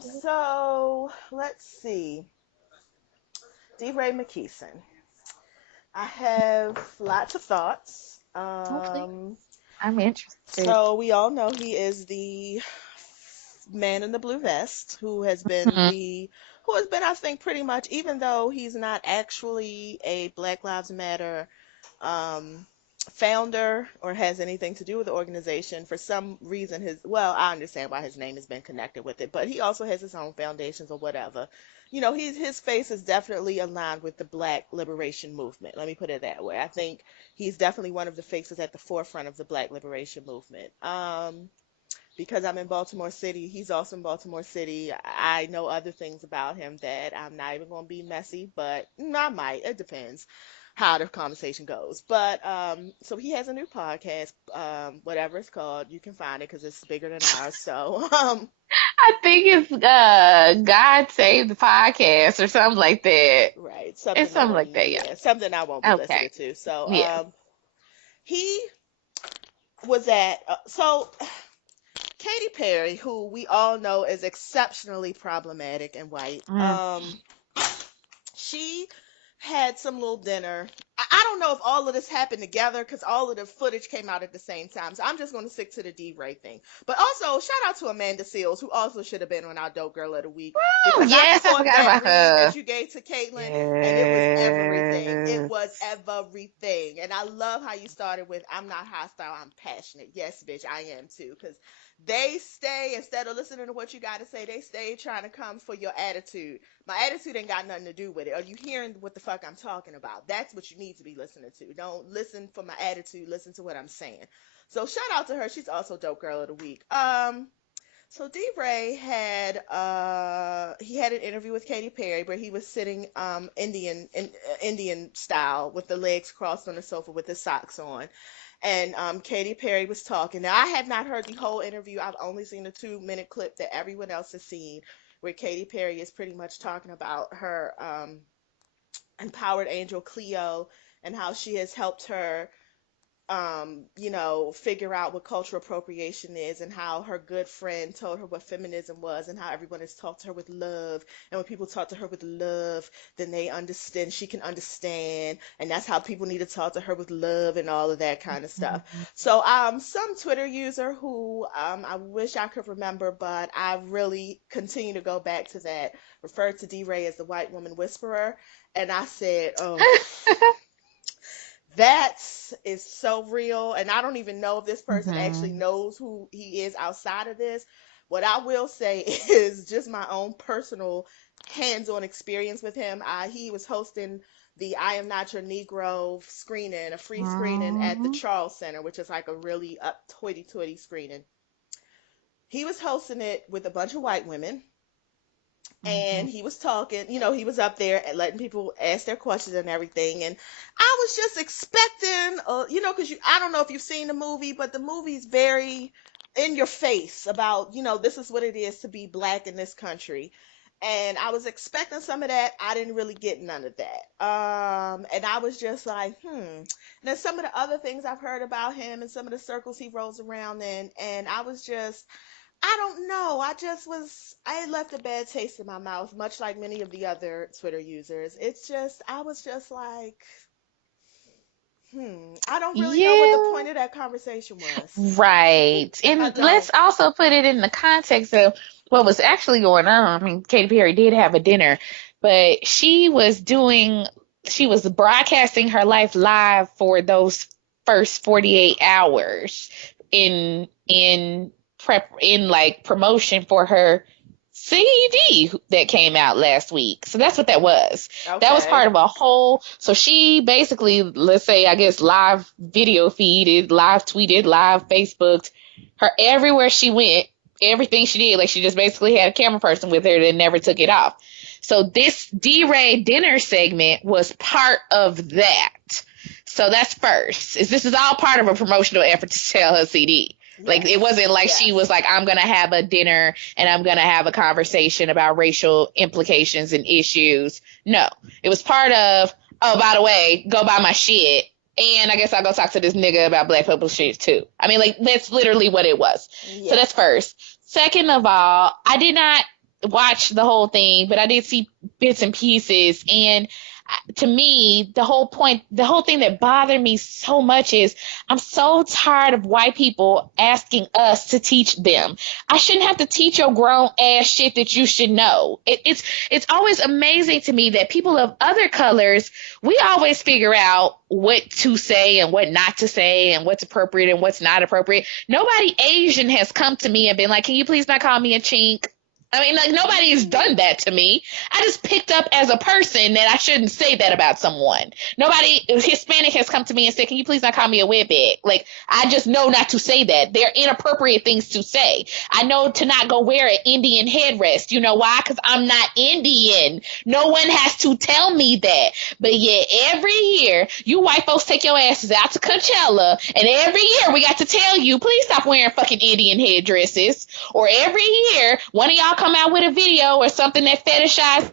So let's see. DeRay McKeeson. I have lots of thoughts. Okay. I'm interested. So we all know he is the man in the blue vest Hmm. who has been, I think, pretty much, even though he's not actually a Black Lives Matter um, founder or has anything to do with the organization. For some reason, I understand why his name has been connected with it, but he also has his own foundations or whatever. His face is definitely aligned with the Black liberation movement. Let me put it that way. I think he's definitely one of the faces at the forefront of the Black liberation movement. Because I'm in Baltimore City, he's also in Baltimore City. I know other things about him that I'm not even going to be messy, but I might. It depends how the conversation goes. But so he has a new podcast, whatever it's called. You can find it because it's bigger than ours. So I think it's God Save the Podcast or something like that. right, It's something I something like won't, that, yeah. yeah, something I won't be Okay. listening to. So Yeah. he was at so Katy Perry, who we all know is exceptionally problematic and white. Mm. She had some little dinner. I don't know if all of this happened together because all of the footage came out at the same time. So I'm just going to stick to the D-Ray thing. But also, shout out to Amanda Seales, who also should have been on our Dope Girl of the Week Oh, because I yes, I caught forgot that about read that her. you gave to Caitlin, and it was everything. It Yes. was everything. And I love how you started with, I'm not hostile, I'm passionate. Yes, bitch, I am too. Because they stay, instead of listening to what you got to say, they stay trying to come for your attitude. My attitude ain't got nothing to do with it. Are you hearing what the fuck I'm talking about? That's what you need to be listening to. Don't listen for my attitude. Listen to what I'm saying. So shout out to her. She's also Dope Girl of the Week. So D-Ray had he had an interview with Katy Perry where he was sitting Indian style with the legs crossed on the sofa with his socks on, and Katy Perry was talking. Now I have not heard the whole interview. I've only seen the 2 minute clip that everyone else has seen, where Katy Perry is pretty much talking about her empowered angel Cleo and how she has helped her figure out what cultural appropriation is and how her good friend told her what feminism was and how everyone has talked to her with love. And when people talk to her with love, then they understand, she can understand. And that's how people need to talk to her with love and all of that kind of stuff. So, some Twitter user who, I wish I could remember, but I really continue to go back to that, referred to Deray as the white woman whisperer. And I said, oh, that is so real. And I don't even know if this person actually Mhm. knows who he is outside of this. What I will say is just my own personal hands-on experience with him. He was hosting the I Am Not Your Negro screening, a free screening at the Mhm. Charles Center, which is like a really up hoity-toity screening. He was hosting it with a bunch of white women, Mhm. and he was talking, he was up there and letting people ask their questions and everything. And I was just expecting, because I don't know if you've seen the movie, but the movie's very in your face about, this is what it is to be black in this country. And I was expecting some of that. I didn't really get none of that. And I was just like, And then some of the other things I've heard about him and some of the circles he rolls around in, and I was just, I don't know. I had left a bad taste in my mouth, much like many of the other Twitter users. I was just like, I don't really know what the Yeah. point of that conversation was. Right. I And let's don't. also put it in the context of what was actually going on. I mean, Katy Perry did have a dinner, but she was broadcasting her life live for those first 48 hours in like promotion for her CD that came out last week. So that's what that was. That was part Okay. of a whole. So she basically, let's say, I guess, live video feeded, live tweeted, live Facebooked her everywhere she went, everything she did. Like she just basically had a camera person with her that never took it off. So this D-Ray dinner segment was part of that. So that's first. This is all part of a promotional effort to sell her CD. Like it Yes. wasn't like she was Yes. like, I'm gonna have a dinner and I'm gonna have a conversation about racial implications and issues. No, it was part of, oh, by the way, go buy my shit. And I guess I'll go talk to this nigga about black people shit too. I mean, like, that's literally what it was. So Yeah. that's first. Second of all, I did not watch the whole thing, but I did see bits and pieces. And to me, the whole thing that bothered me so much is I'm so tired of white people asking us to teach them. I shouldn't have to teach your grown ass shit that you should know. It's always amazing to me that people of other colors, we always figure out what to say and what not to say and what's appropriate and what's not appropriate. Nobody Asian has come to me and been like, can you please not call me a chink? I mean, like, nobody's done that to me. I just picked up as a person that I shouldn't say that about someone. Nobody Hispanic has come to me and said, can you please not call me a wetback? Like, I just know not to say that. They're inappropriate things to say. I know to not go wear an Indian headrest. You know why? Because I'm not Indian. No one has to tell me that. But yet, every year, you white folks take your asses out to Coachella, and every year we got to tell you, please stop wearing fucking Indian headdresses. Or every year, one of y'all come out with a video or something that fetishizes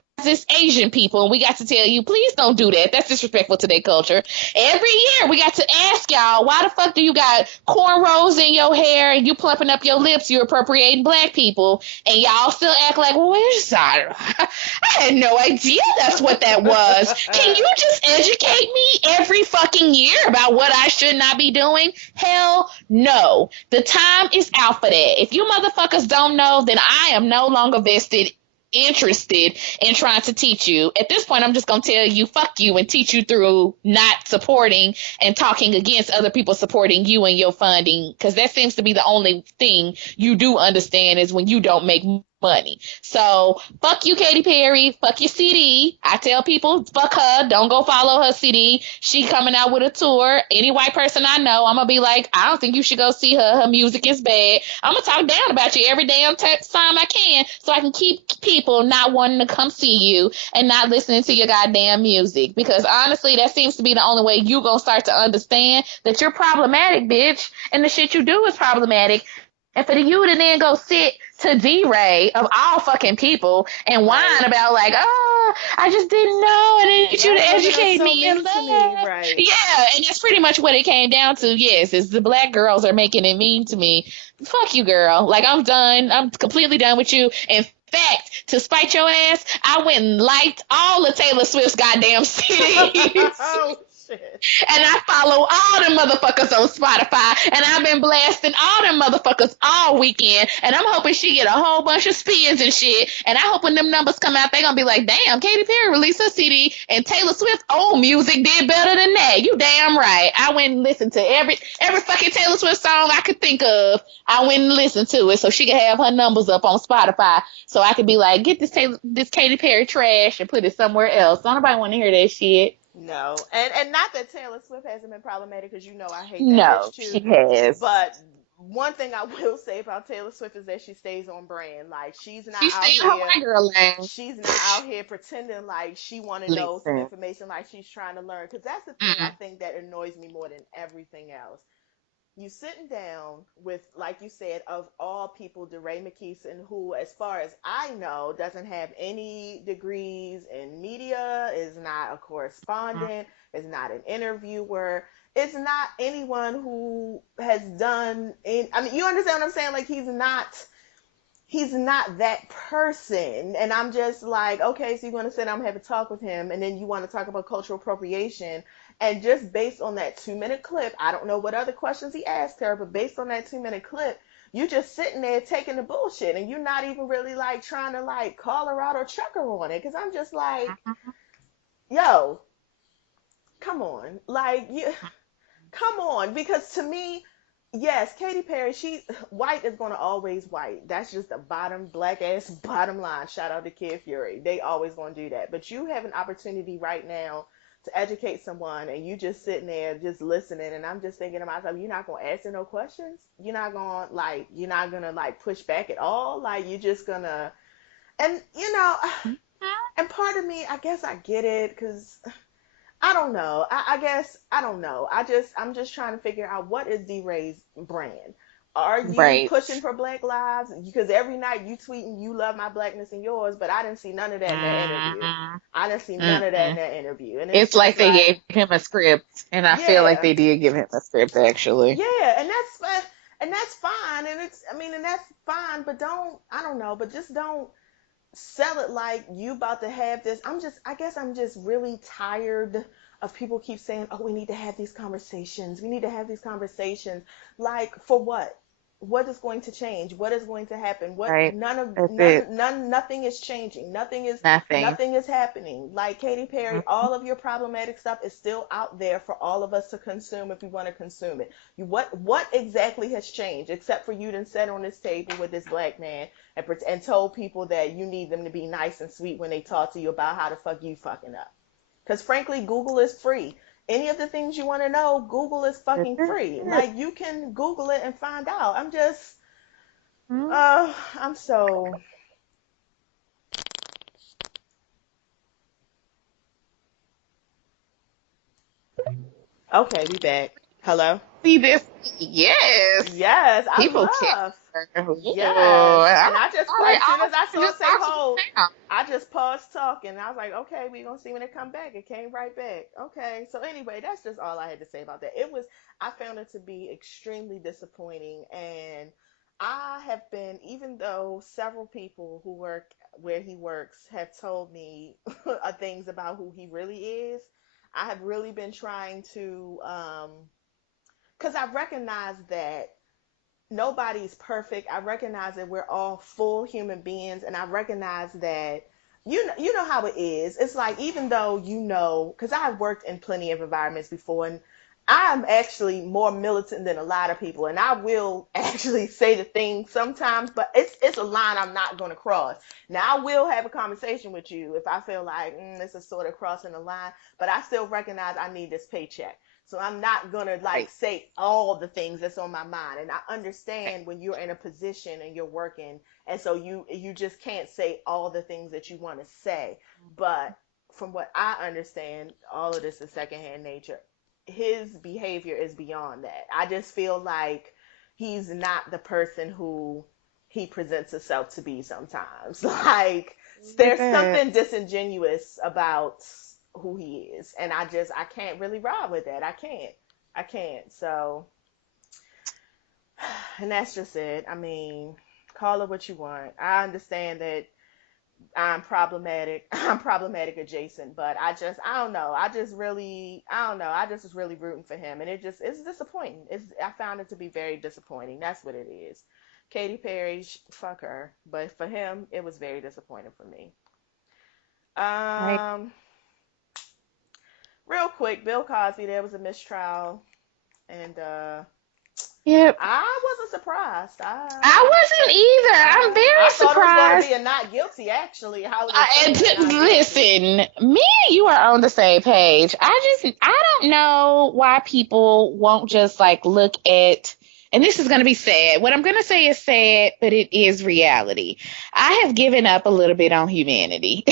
Asian people, and we got to tell you, please don't do that. That's disrespectful to their culture. Every year, we got to ask y'all, why the fuck do you got cornrows in your hair and you plumping up your lips? You're appropriating black people, and y'all still act like, well, where's that? I had no idea that's what that was. Can you just educate me every fucking year about what I should not be doing? Hell no. The time is out for that. If you motherfuckers don't know, then I am no longer interested in trying to teach you. At this point, I'm just going to tell you, fuck you, and teach you through not supporting and talking against other people supporting you and your funding, because that seems to be the only thing you do understand is when you don't make money. So fuck you, Katy Perry. Fuck your CD. I tell people, fuck her. Don't go follow her CD. She coming out with a tour. Any white person I know, I'm gonna be like, I don't think you should go see her. Her music is bad. I'm gonna talk down about you every damn time I can, so I can keep people not wanting to come see you and not listening to your goddamn music. Because honestly, that seems to be the only way you gonna start to understand that you're problematic, bitch, and the shit you do is problematic. And for you to then go sit to Deray of all fucking people and whine Right. about like, oh, I just didn't know. I need you That to woman is educate so me in mean to me. love. Right. Yeah, and that's pretty much what it came down to. Yes, is the black girls are making it mean to me. Fuck you, girl. Like I'm done. I'm completely done with you. In fact, to spite your ass, I went and liked all of Taylor Swift's goddamn CDs. Oh shit. And I follow all them motherfuckers on Spotify. And I've been blasting all them motherfuckers all weekend. And I'm hoping she get a whole bunch of spins and shit. And I hope when them numbers come out, they gonna be like, damn, Katy Perry released her CD and Taylor Swift's old music did better than that. You damn right. I went and listened to every fucking Taylor Swift song I could think of. I went and listened to it so she could have her numbers up on Spotify. So I could be like, get this Katy Perry trash and put it somewhere else. Don't nobody want to hear that shit. No, and not that Taylor Swift hasn't been problematic, because you know I hate that No, bitch she too. has. But one thing I will say about Taylor Swift is that she stays on brand. Like she's not She out stayed in her here, white girl lane. she's not out here pretending like she want to know some Listen. information, like she's trying to learn. Because that's the thing I Mm, think that annoys me more than everything else. You sitting down with, like you said, of all people, Deray McKeeson, who, as far as I know, doesn't have any degrees in media, is not a mm, correspondent, is not an interviewer, is not anyone who has done in, I mean, you understand what I'm saying? Like he's not that person. And I'm just like, okay, so you're going to sit down and have a talk with him, and then you want to talk about cultural appropriation. And just based on that 2 minute clip, I don't know what other questions he asked her, but based on that 2 minute clip, you just sitting there taking the bullshit, and you're not even really like trying to like call her out or check her on it. Cause I'm just like, yo, come on. Like, you, come on, because to me, yes, Katy Perry, she white is gonna always white. That's just the bottom black ass bottom line. Shout out to Kid Fury. They always gonna do that. But you have an opportunity right now to educate someone, and you just sitting there just listening, and I'm just thinking to myself, you're not gonna ask her no questions. You're not gonna like push back at all. Like you're just gonna, and mm. and part of me, I guess I get it, because I don't know. I guess I don't know. I'm just trying to figure out, what is D-Ray's brand. Are you Right. pushing for Black Lives? Because every night you tweeting you love my blackness and yours, but I didn't see none of that in that interview. Mm-mm. I didn't see none of that in Mm-mm. that interview, and it's It's like just they like, gave him a script, and I feel like yeah, they did give him a script, actually. yeah, and that's fine, and it's, I mean, and that's fine, but don't, I don't know, but just don't sell it like you about to have this. I guess I'm just really tired of people keep saying, oh, we need to have these conversations. We need to have these conversations. Like, for what? What is going to change? What is going to happen? What, Right. That's it. nothing is changing. Nothing. Nothing is happening. Like Katy Perry, Mm-hmm. all of your problematic stuff is still out there for all of us to consume if we want to consume it. What exactly has changed, except for you to sit on this table with this black man and told people that you need them to be nice and sweet when they talk to you about how the fuck you fucking up. Because frankly, Google is free. Any of the things you want to know, Google is That's fucking free. it. Like you can Google it and find out. I'm just, Mm. I'm so, okay. We back. Hello. See this? Yes. Yes, I People care. love. Ooh, Yes, I'm and I just sorry. as soon as I I saw it just say talked hold, down. I just paused talking. I was like, okay, we're gonna see when it come back. It came right back. Okay, so anyway, that's just all I had to say about that. I found it to be extremely disappointing, and I have been, even though several people who work where he works have told me things about who he really is, I have really been trying to, because I recognize that nobody's perfect. I recognize that we're all full human beings, and I recognize that you know how it is. It's like, even though because I've worked in plenty of environments before, and I'm actually more militant than a lot of people, and I will actually say the thing sometimes, but it's a line I'm not going to cross. Now, I will have a conversation with you if I feel like this is sort of crossing the line, but I still recognize I need this paycheck. So I'm not gonna like Right. say all the things that's on my mind. And I understand when you're in a position and you're working, and so you just can't say all the things that you want to say. But from what I understand, all of this is secondhand nature. His behavior is beyond that. I just feel like he's not the person who he presents himself to be sometimes. Like Get there's that. something disingenuous about who he is, and I can't really ride with that. I can't. So, and that's just it. I mean, call it what you want. I understand that I'm problematic. I'm problematic adjacent, but I don't know. I don't know. I just was really rooting for him, and it's disappointing. I found it to be very disappointing. That's what it is. Katy Perry, fuck her, but for him, it was very disappointing for me. Right. Um, Real quick, Bill Cosby, there was a mistrial, and Yep. I wasn't surprised. I wasn't either. I'm very I thought it was going to be surprised. a not guilty. Actually, how it was going to be a not guilty. Listen, me and you are on the same page. I don't know why people won't just like look at, and this is going to be sad. What I'm going to say is sad, but it is reality. I have given up a little bit on humanity.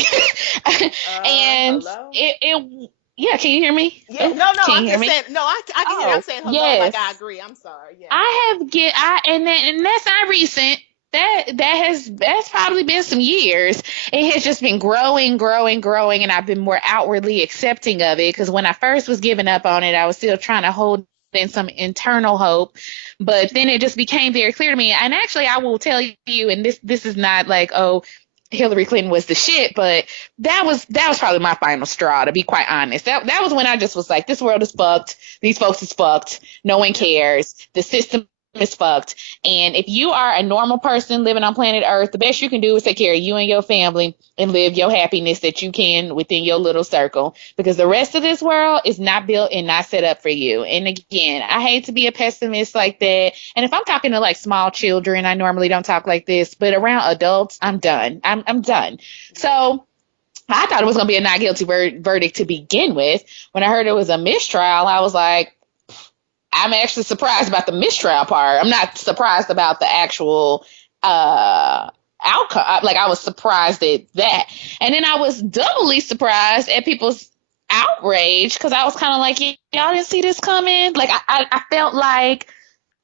And Hello. yeah, can you hear me? Yeah, Oh, no, can you I'm hear just me? saying. No, I can hear you. I'm Oh, saying hello, like I yes. agree. I'm sorry. Yeah. And that's not recent. That's probably been some years. It has just been growing, growing, growing, and I've been more outwardly accepting of it because when I first was giving up on it, I was still trying to hold in some internal hope, but then it just became very clear to me. And actually, I will tell you, and this is not like, oh, Hillary Clinton was the shit, but that was probably my final straw, to be quite honest. That was when I just was like, this world is fucked. These folks is fucked. No one Yep. cares. The system is fucked. And if you are a normal person living on planet Earth, the best you can do is take care of you and your family and live your happiness that you can within your little circle. Because the rest of this world is not built and not set up for you. And again, I hate to be a pessimist like that. And if I'm talking to like small children, I normally don't talk like this, but around adults, I'm done. I'm done. Yeah. So I thought it was going to be a not guilty verdict to begin with. When I heard it was a mistrial, I was like, I'm actually surprised about the mistrial part. I'm not surprised about the actual outcome. Like I was surprised at that, and then I was doubly surprised at people's outrage because I was kind of like, y'all didn't see this coming. Like I felt like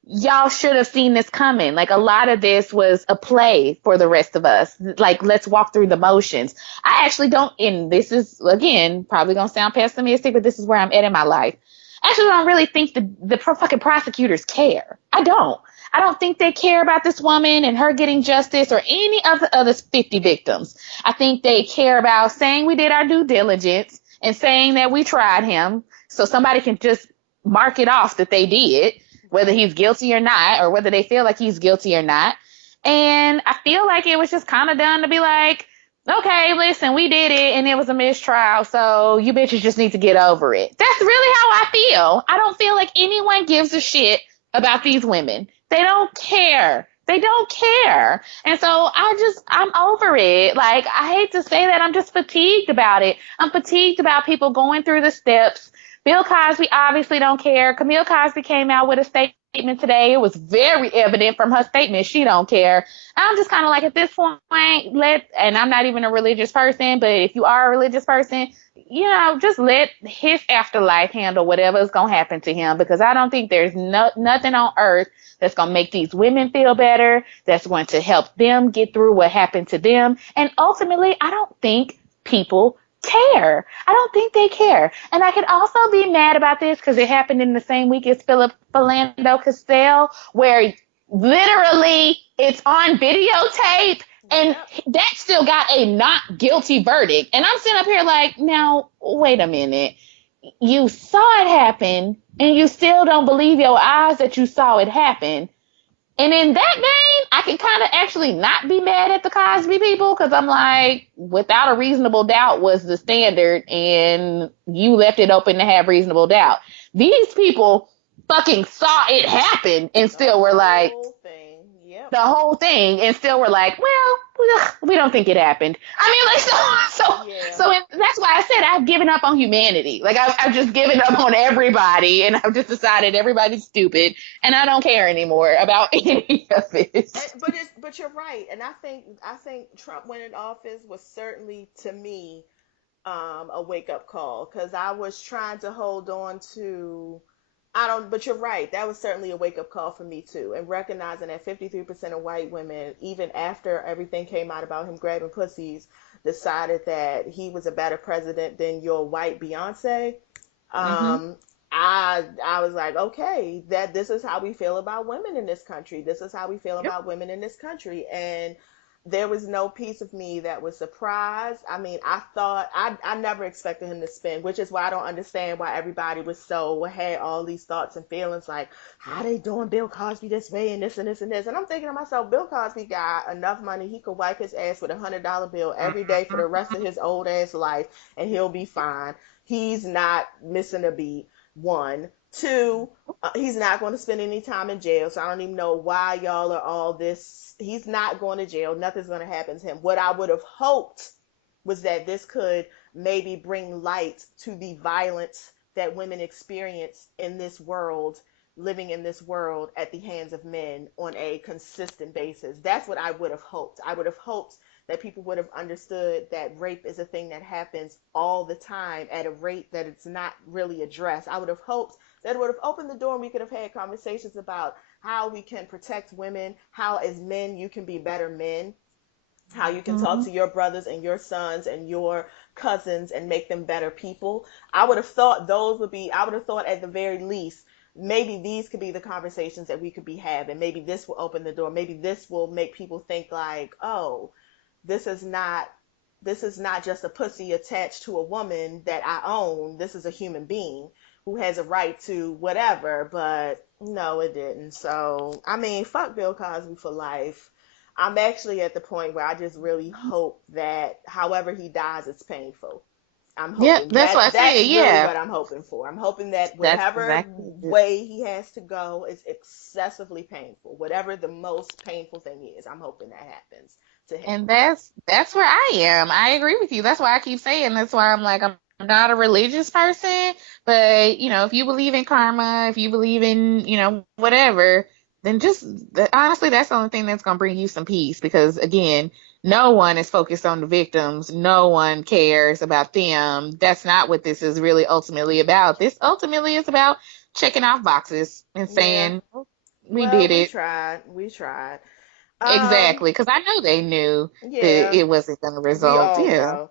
y'all should have seen this coming. Like a lot of this was a play for the rest of us. Like let's walk through the motions. I actually don't, and this is again probably gonna sound pessimistic, but this is where I'm at in my life. I actually don't really think the fucking prosecutors care. I don't. I don't think they care about this woman and her getting justice or any of the other 50 victims. I think they care about saying we did our due diligence and saying that we tried him so somebody can just mark it off that they did, whether he's guilty or not, or whether they feel like he's guilty or not. And I feel like it was just kind of done to be like, okay, listen, we did it and it was a mistrial, so you bitches just need to get over it. That's really how I feel. I don't feel like anyone gives a shit about these women. They don't care. They don't care. And so I'm over it. Like, I hate to say that. I'm just fatigued about it. I'm fatigued about people going through the steps. Bill Cosby obviously don't care. Camille Cosby came out with a statement today. It was very evident from her statement she don't care. I'm just kind of like at this point, and I'm not even a religious person, but if you are a religious person, just let his afterlife handle whatever is going to happen to him because I don't think there's nothing on earth that's going to make these women feel better, that's going to help them get through what happened to them. And ultimately, I don't think people care. I don't think they care. And I could also be mad about this because it happened in the same week as Philip Philando Castile, where literally it's on videotape and Yep. that still got a not guilty verdict. And I'm sitting up here like, now, wait a minute. You saw it happen and you still don't believe your eyes that you saw it happen. And in that vein, I can kind of actually not be mad at the Cosby people because I'm like, without a reasonable doubt was the standard, and you left it open to have reasonable doubt. These people fucking saw it happen and The still were like, whole thing. Yep. the whole thing, and still were like, well, we don't think it happened. I mean, like, Yeah. that's why I said I've given up on humanity. Like, I've just given up on everybody, and I've just decided everybody's stupid, and I don't care anymore about any of it. But you're right, and I think Trump winning office was certainly to me a wake up call because I was trying to hold on to I don't, but you're right. That was certainly a wake up call for me too. And recognizing that 53% of white women, even after everything came out about him grabbing pussies, decided that he was a better president than your white Beyonce. Mm-hmm. Um, I was like, okay, that this is how we feel about women in this country. This is how we feel Yep. about women in this country. And there was no piece of me that was surprised. I mean, I never expected him to spin, which is why I don't understand why everybody was so had all these thoughts and feelings like, how they doing Bill Cosby this way and this and this and this. And I'm thinking to myself, Bill Cosby got enough money he could wipe his ass with $100 bill every day for the rest of his old ass life, and he'll be fine. He's not missing a beat. One, two, he's not going to spend any time in jail, so I don't even know why y'all are all this. He's not going to jail. Nothing's going to happen to him. What I would have hoped was that this could maybe bring light to the violence that women experience in this world, living in this world at the hands of men on a consistent basis. That's what I would have hoped. I would have hoped that people would have understood that rape is a thing that happens all the time at a rate that it's not really addressed. I would have hoped that it would have opened the door and we could have had conversations about how we can protect women, how as men you can be better men, how you can talk Mm-hmm. to your brothers and your sons and your cousins and make them better people. I would have thought those would be, I would have thought at the very least, maybe these could be the conversations that we could be having. Maybe this will open the door. Maybe this will make people think like, oh, this is not this is not just a pussy attached to a woman that I own. This is a human being who has a right to whatever. But no, it didn't. So I mean, fuck Bill Cosby for life. I'm actually at the point where I just really hope that however he dies, it's painful. I'm Yep, hoping that's what I that's said. really Yeah, what I'm hoping for. I'm hoping that that's whatever exactly it. way he has to go is excessively painful. Whatever the most painful thing is, I'm hoping that happens to him. And that's where I am. I agree with you. That's why I keep saying. That's why I'm like I'm not a religious person, but if you believe in karma, if you believe in whatever, then just honestly, that's the only thing that's gonna bring you some peace. Because again, no one is focused on the victims. No one cares about them. That's not what this is really ultimately about. This ultimately is about checking off boxes and Yeah. saying we Well, did we it. tried. We tried. Um, Exactly, because I know they knew that yeah, it wasn't going to we result. all Yeah, know.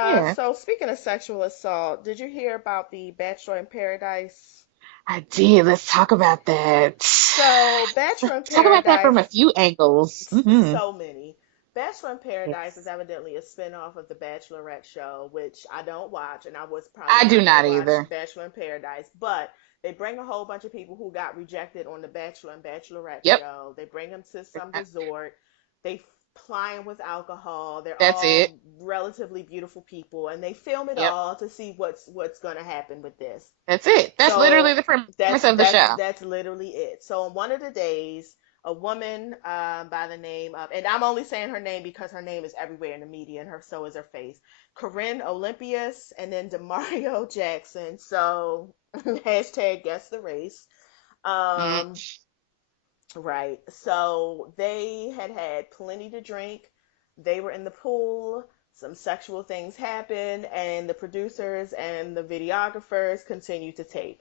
yeah, So speaking of sexual assault, did you hear about the Bachelor in Paradise? I did. Let's talk about that. So Bachelor in Talk about that from a Paradise, few angles. so many. Bachelor in Paradise is Yes. evidently a spinoff of the Bachelorette show, which I don't watch, and I was probably I do not going to not watch either. Bachelor in Paradise. But they bring a whole bunch of people who got rejected on the Bachelor and Bachelorette Yep, show. They bring them to some resort. They ply them with alcohol. They're that's it. all relatively beautiful people, and they film it Yep, all to see what's going to happen with this. that's it. That's literally So the premise of the show. that's literally it. So on one of the days, a woman by the name of, and I'm only saying her name because her name is everywhere in the media, and her so is her face, Corinne Olympius, and then Demario Jackson. So hashtag guess the race. Mm, Um, right. So they had plenty to drink. They were in the pool. Some sexual things happened, and the producers and the videographers continued to tape.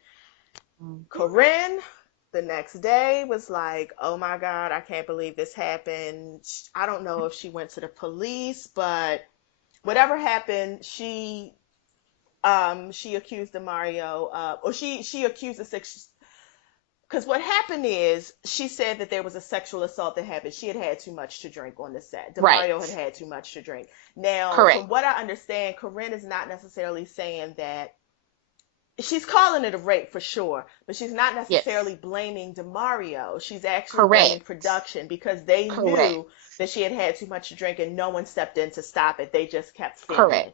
mhm. Corinne, the next day, was like, oh my God, I can't believe this happened. I don't know if she went to the police, but whatever happened, she accused the Mario or she accused the six, because what happened is she said that there was a sexual assault that happened. She had had too much to drink on the set. Right. Demario had had too much to drink. Now, Correct. from what I understand, Corinne is not necessarily saying that she's calling it a rape for sure, but she's not Yes. necessarily blaming Demario. She's actually blaming Correct. production because they Correct. knew that she had had too much to drink and no one stepped in to stop it. They just kept Correct. filming.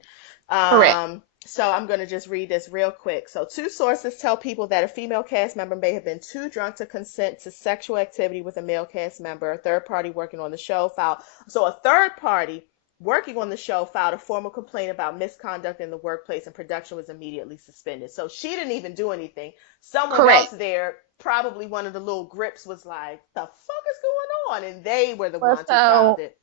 Correct. So I'm going to just read this real quick. So two sources tell people that a female cast member may have been too drunk to consent to sexual activity with a male cast member. A third party working on the show filed. So a third party working on the show filed a formal complaint about misconduct in the workplace, and production was immediately suspended. So she didn't even do anything. Someone else Correct. there, probably one of the little grips, was like, the fuck is going on? And they were the Well, ones who filed so it.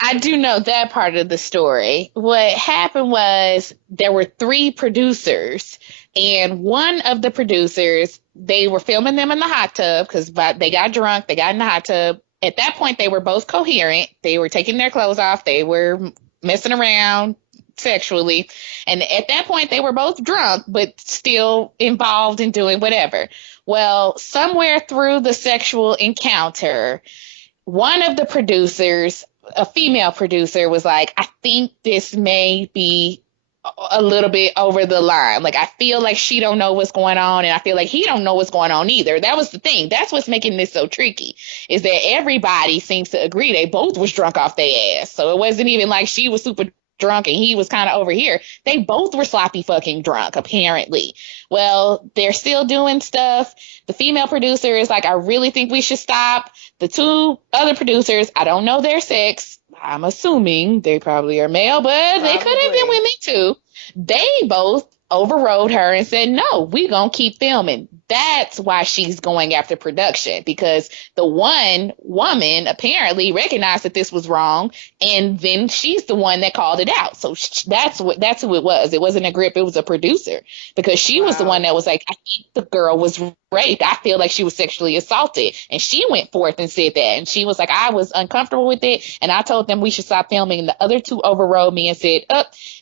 I do know that part of the story. What happened was there were three producers, and one of the producers they were filming them in the hot tub because they got drunk. They got in the hot tub. At that point, they were both coherent. They were taking their clothes off. They were messing around sexually. And at that point, they were both drunk, but still involved in doing whatever. Well, somewhere through the sexual encounter, one of the producers, a female producer, was like, I think this may be a little bit over the line. Like, I feel like she don't know what's going on, and I feel like he don't know what's going on either. That was the thing. That's what's making this so tricky, is that everybody seems to agree they both was drunk off their ass. So it wasn't even like she was super drunk and he was kind of over here. They both were sloppy fucking drunk, apparently. Well, they're still doing stuff. The female producer is like, I really think we should stop. The two other producers, I don't know their sex. I'm assuming they probably are male, but they could have been women too. They both overrode her and said, no, we gonna keep filming. That's why she's going after production, because the one woman apparently recognized that this was wrong, and then she's the one that called it out. So that's who it was. It wasn't a grip, it was a producer, because she was the one that was like, I think the girl was raped. I feel like she was sexually assaulted. And she went forth and said that. And she was like, I was uncomfortable with it, and I told them we should stop filming. And the other two overrode me and said,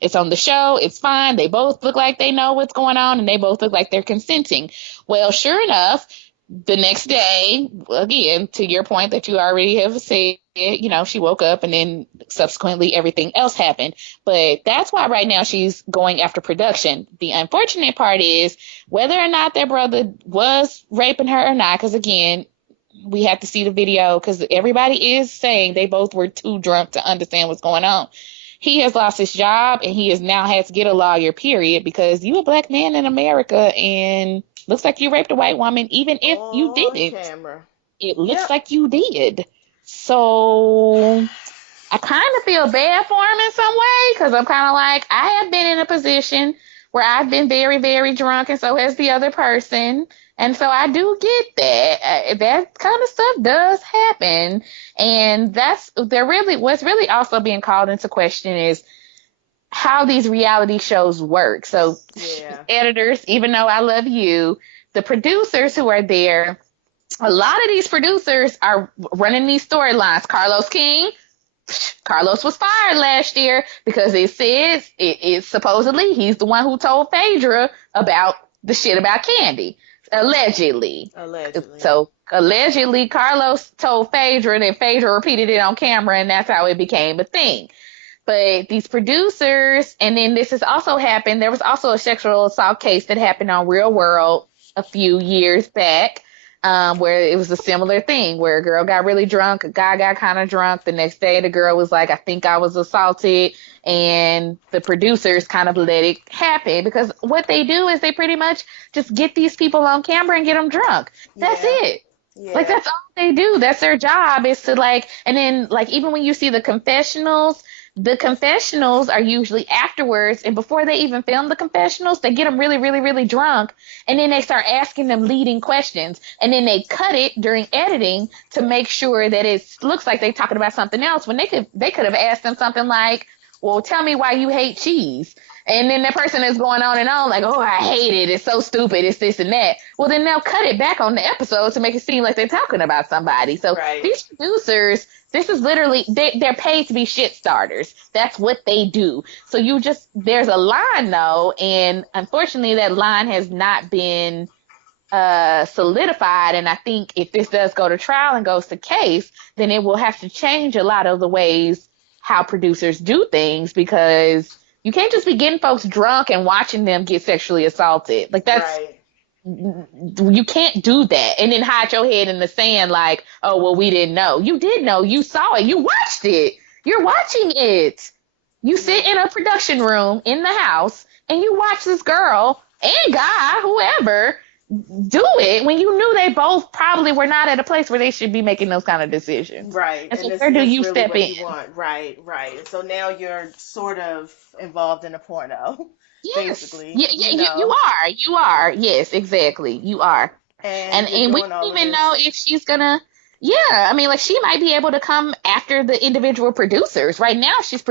it's on the show, it's fine. They both look like they know what's going on, and they both look like they're consenting. Well, sure enough, the next day, again, to your point that you already have said, she woke up and then subsequently everything else happened. But that's why right now she's going after production. The unfortunate part is whether or not their brother was raping her or not, because again, we have to see the video because everybody is saying they both were too drunk to understand what's going on. He has lost his job and he has now had to get a lawyer, period, because you a black man in America and looks like you raped a white woman, even if you didn't. Camera. It looks like you did. So I kind of feel bad for him in some way, because I'm kind of like, I have been in a position where I've been very, very drunk, and so has the other person. And so I do get that. That kind of stuff does happen. And what's really also being called into question is how these reality shows work. So editors, even though I love you, the producers who are there, a lot of these producers are running these storylines. Carlos was fired last year because it says it's supposedly he's the one who told Phaedra about the shit about Candy. Allegedly. So allegedly Carlos told Phaedra, and then Phaedra repeated it on camera, and that's how it became a thing. But these producers, and then this has also happened, there was also a sexual assault case that happened on Real World a few years back, where it was a similar thing, where a girl got really drunk, a guy got kind of drunk. The next day, the girl was like, I think I was assaulted. And the producers kind of let it happen, because what they do is they pretty much just get these people on camera and get them drunk. That's it. Yeah. Like, that's all they do. That's their job, is to and then even when you see the confessionals are usually afterwards, and before they even film the confessionals, they get them really, really, really drunk, and then they start asking them leading questions, and then they cut it during editing to make sure that it looks like they're talking about something else, when they could have asked them something like, well, tell me why you hate cheese. And then the person is going on and on like, oh, I hate it. It's so stupid. It's this and that. Well, then they'll cut it back on the episode to make it seem like they're talking about somebody. So these producers, this is literally, they're paid to be shit starters. That's what they do. So there's a line though. And unfortunately that line has not been solidified. And I think if this does go to trial and goes to case, then it will have to change a lot of the ways how producers do things, because you can't just be getting folks drunk and watching them get sexually assaulted. Like, that's you can't do that and then hide your head in the sand like, oh, well, we didn't know. You did know. You saw it. You watched it. You're watching it. You sit in a production room in the house and you watch this girl and guy, whoever, do it when you knew they both probably were not at a place where they should be making those kind of decisions. Right. And so where do you really step in? Right. And so now you're sort of involved in a porno. Yes. Basically. You are. Yes, exactly. You are. And we don't even know if she's gonna. Yeah, I mean, she might be able to come after the individual producers. Right now, she's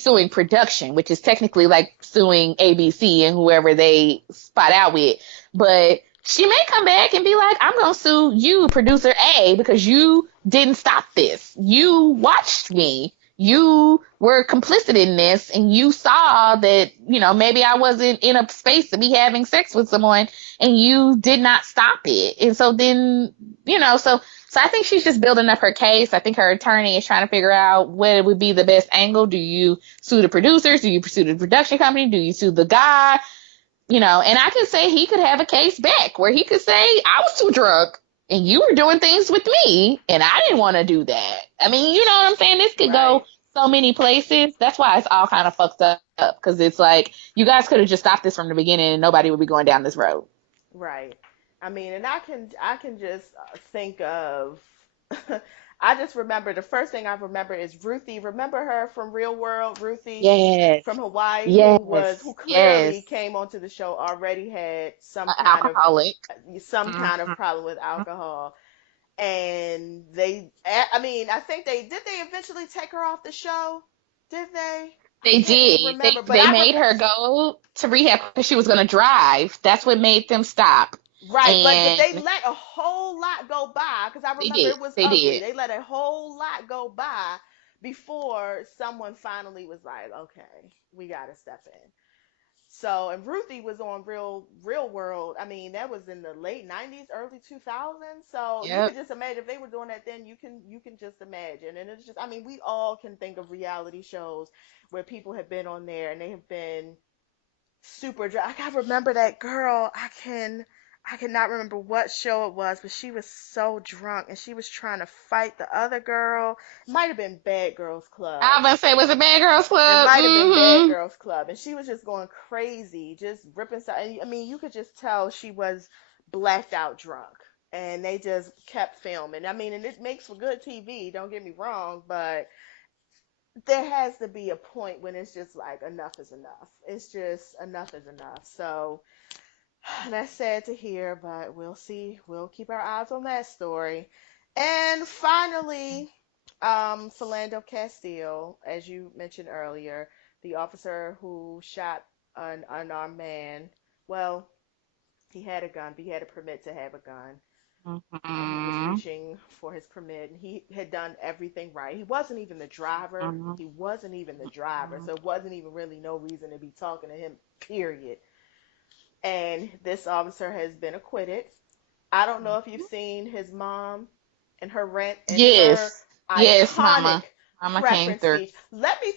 suing production, which is technically like suing ABC and whoever they spot out with. But She may come back and be like, I'm going to sue you, producer A, because you didn't stop this. You watched me. You were complicit in this, and you saw that, maybe I wasn't in a space to be having sex with someone, and you did not stop it. And so then, so I think she's just building up her case. I think her attorney is trying to figure out what would be the best angle. Do you sue the producers? Do you sue the production company? Do you sue the guy? And I could say he could have a case back where he could say, I was too drunk and you were doing things with me and I didn't want to do that. I mean, you know what I'm saying? This could Right. go so many places. That's why it's all kind of fucked up because it's like you guys could have just stopped this from the beginning and nobody would be going down this road. Right. I mean, and I can just think of I just remember the first thing I remember is Ruthie. Remember her from Real World, Ruthie Yes, from Hawaii, who yes, clearly yes. came onto the show already had Alcoholic. some kind of Mhm. problem with alcohol. And I mean, I think did they eventually take her off the show? Did they? I They can't even did. remember, but They made her go to rehab because she was going to drive. That's what made them stop. right, but And they let a whole lot go by because I they remember did. it was They ugly. did. They let a whole lot go by before someone finally was like, "Okay, we got to step in." So, and Ruthie was on Real World. I mean, that was in the late 90s, early 2000s. So, you could Yep. just imagine if they were doing that then, you can just imagine. And it's just I mean, we all can think of reality shows where people have been on there and they have been super drunk. I remember that girl. I cannot remember what show it was, but she was so drunk and she was trying to fight the other girl. It might have been Bad Girls I Club. was about to say, was it Bad Girls It Club? might have been Bad Mm-hmm. Girls Club, and she was just going crazy, just ripping. I mean, you could just tell she was blacked out drunk, and they just kept filming. I mean, and it makes for good TV. Don't get me wrong, but there has to be a point when it's just like enough is enough. It's just enough is enough. So that's sad to hear, but we'll see. We'll keep our eyes on that story. And finally, Philando Castile, as you mentioned earlier, the officer who shot an unarmed man. Well, he had a gun, but he had a permit to have a gun. And he was Mm-hmm. reaching for his permit, and he had done everything right. He wasn't even the driver. Mm-hmm. He wasn't even the driver, so it wasn't even really no reason to be talking to him, period. And this officer has been acquitted. I don't know if you've seen his mom and her rant and her Yes. Yes, iconic Mama. Mama came preference through. speech. Let me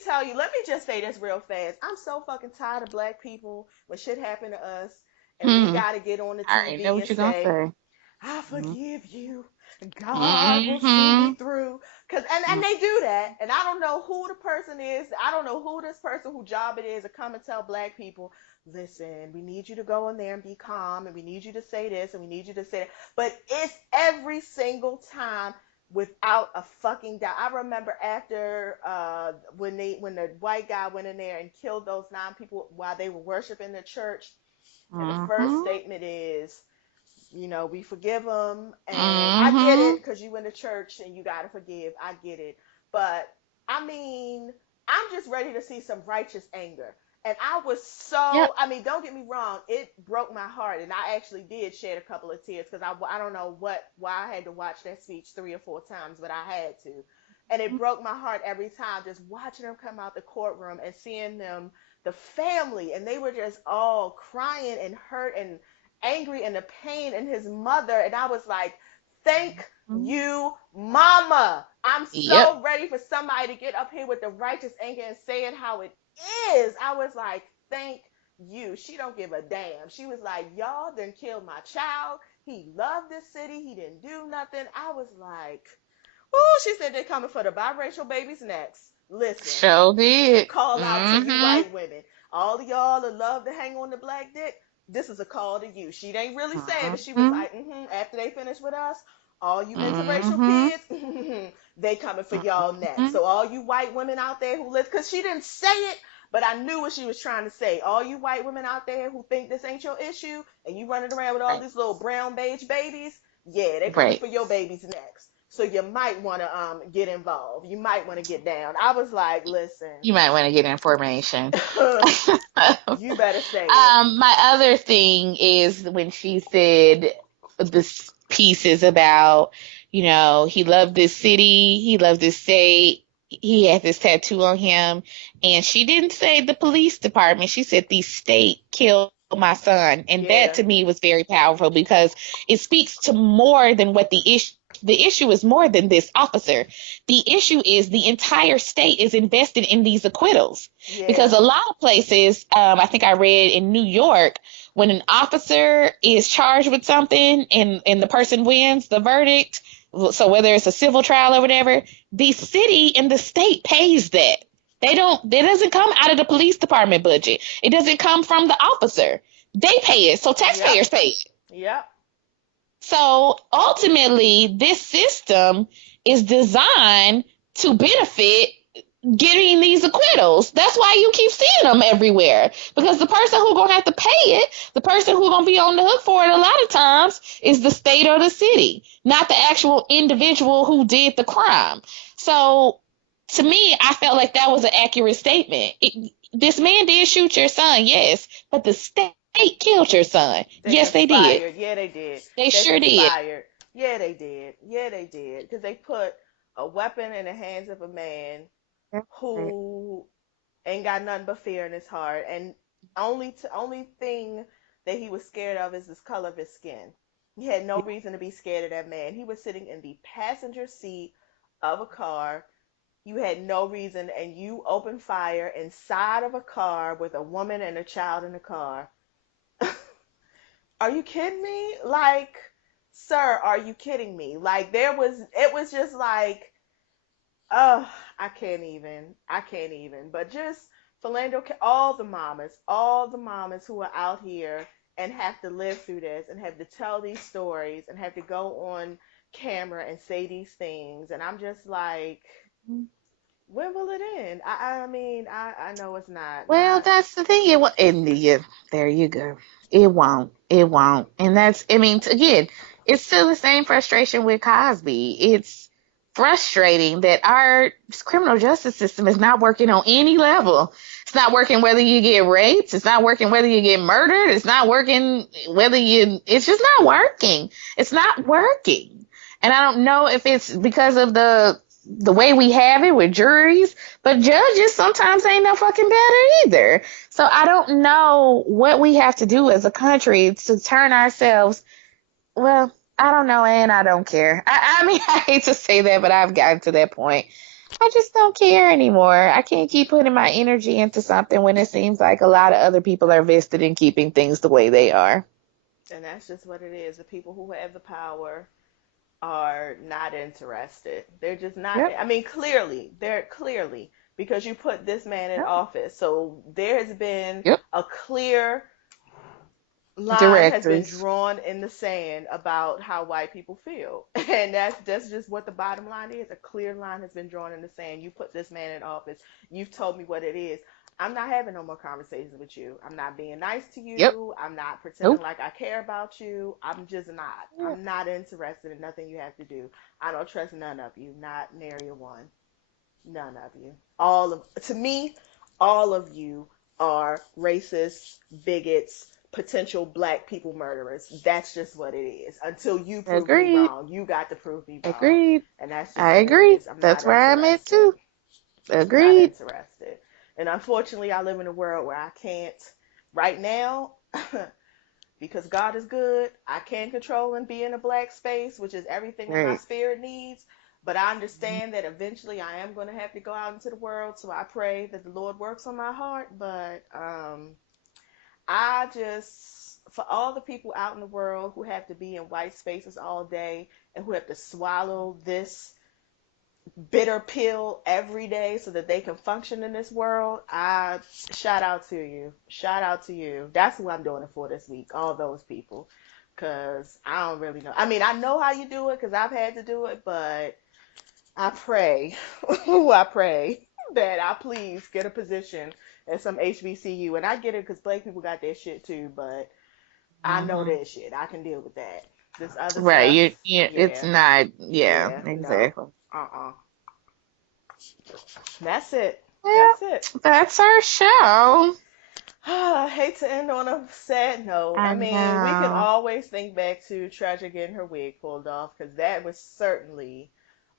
just say this real fast. I'm so fucking tired of black people when shit happen to us and we Hmm. gotta get on the I already know TV what and you're gonna say, say. I Mm-hmm. forgive you and God will see me Mm-hmm. through. And they do that. And I don't know who the person is. I don't know who this person whose job it is to come and tell black people, listen, we need you to go in there and be calm and we need you to say this and we need you to say that. But it's every single time without a fucking doubt. I remember after when the white guy went in there and killed those 9 people while they were worshiping the church, and the first Mm-hmm. statement is, we forgive them. And I get Mm-hmm. it because you went to church and you got to forgive. I get it. But I mean, I'm just ready to see some righteous anger. And Yep. I mean, don't get me wrong, it broke my heart. And I actually did shed a couple of tears because I don't know why I had to watch that speech 3 or 4 times, but I had to. And it broke my heart every time just watching them come out the courtroom and seeing them, the family, and they were just all crying and hurt and angry and the pain in his mother. And I was like, thank Mm-hmm. you, mama. I'm Yep. so ready for somebody to get up here with the righteous anger and say it how it is. I was like, thank you. She don't give a damn. She was like, y'all done killed my child. He loved this city. He didn't do nothing. I was like, ooh, she said they're coming for the biracial babies next. Listen, Sure did. call out to you Mm-hmm. white women. All of y'all that love to hang on the black dick, this is a call to you. She ain't really saying, but she was Mm-hmm. like, after they finish with us, all you interracial Mm-hmm. kids, they coming for y'all next. Mm-hmm. So all you white women out there who listen, because she didn't say it, but I knew what she was trying to say. All you white women out there who think this ain't your issue and you running around with all Right. these little brown beige babies, yeah, they coming Right. for your babies next. So you might want to get involved. You might want to get down. I was like, listen, You might want to get information. you better say it. My other thing is when she said this pieces about, he loved this city, he loved this state, he had this tattoo on him, and she didn't say the police department. She said the state killed my son, and that Yeah, to me was very powerful because it speaks to more than what the issue. The issue is more than this officer. The issue is the entire state is invested in these acquittals because yeah, a lot of places, I think I read in New York, when an officer is charged with something and the person wins the verdict, so whether it's a civil trial or whatever, the city and the state pays that. It doesn't come out of the police department budget. It doesn't come from the officer. They pay it. So yep, taxpayers pay it. yep, So ultimately, this system is designed to benefit getting these acquittals. That's why you keep seeing them everywhere. Because the person who's gonna have to pay it, the person who's gonna be on the hook for it a lot of times is the state or the city, not the actual individual who did the crime. So to me, I felt like that was an accurate statement. This man did shoot your son, yes, but the state killed your son. they Yes, they did. conspired. Yeah, they did. They They sure did. conspired. Yeah, they did. Yeah, they did. Because they put a weapon in the hands of a man who ain't got nothing but fear in his heart, and only thing that he was scared of is the color of his skin. He had no reason to be scared of that man. He was sitting in the passenger seat of a car. You had no reason, and you opened fire inside of a car with a woman and a child in the car. Are you kidding me? Like, sir, are you kidding me? Like, it was just like, oh, I can't even. I can't even. But just Philando, all the mamas who are out here and have to live through this and have to tell these stories and have to go on camera and say these things. And I'm just like, when will it end? I mean, I know it's Well, not. that's the thing. It won't. And yeah, there you go. It won't. It won't. And that's. I mean, again, it's still the same frustration with Cosby. It's frustrating that our criminal justice system is not working on any level. It's not working whether you get raped. It's not working whether you get murdered. It's not working whether you. It's just not working. It's not working. And I don't know if it's because of the way we have it with juries, but judges sometimes ain't no fucking better either. So I don't know what we have to do as a country to turn ourselves. Well, I don't know, and I don't care. I mean, I hate to say that, but I've gotten to that point. I just don't care anymore. I can't keep putting my energy into something when it seems like a lot of other people are vested in keeping things the way they are. And that's just what it is. The people who have the power are not interested. They're just not. Yep. I mean, they're clearly because you put this man in Yep. office. So there has been Yep. a clear line has been Directors. drawn in the sand about how white people feel. And that's just what the bottom line is. A clear line has been drawn in the sand. You put this man in office. You've told me what it is. I'm not having no more conversations with you. I'm not being nice to Yep. you. I'm not pretending Nope. like I care about you. I'm just not. Yep. I'm not interested in nothing you have to do. I don't trust none of you. Not nary a one. None of you. To me, all of you are racist, bigots, potential black people murderers. That's just what it is. Until you prove me Agreed. wrong, you got to prove me wrong. Agreed. And that's just I what it agree. is. I'm not That's where I'm at interested. too. Not Agreed. interested. And unfortunately, I live in a world where I can't, right now, because God is good. I can control and be in a black space, which is everything that my Right. spirit needs. But I understand that eventually I am going to have to go out into the world. So I pray that the Lord works on my heart. But I just, for all the people out in the world who have to be in white spaces all day and who have to swallow this bitter pill every day so that they can function in this world, I shout out to you. Shout out to you. That's who I'm doing it for this week. All those people. Because I don't really know. I mean, I know how you do it because I've had to do it, but I pray, I pray that I please get a position at some HBCU. And I get it because black people got their shit too, but I know Mm-hmm. that shit. I can deal with that. This other Right. stuff, It's yeah, not, yeah, yeah, no, exactly. uh-uh. That's it. Well, That's it. that's our show. I hate to end on a sad note. I I mean, we can know. always think back to Treasure getting her wig pulled off because that was certainly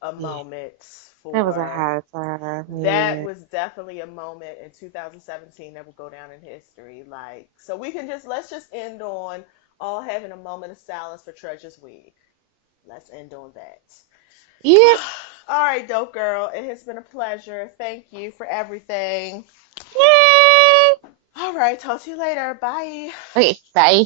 a Yeah. moment That was a for. high time. That Yeah. was definitely a moment in 2017 that will go down in history. Like, so we can just let's just end on all having a moment of silence for Treasure's wig. Let's end on that. Yep. All right, dope girl. It has been a pleasure. Thank you for everything. Yay. All right, talk to you later. Bye. Okay, bye.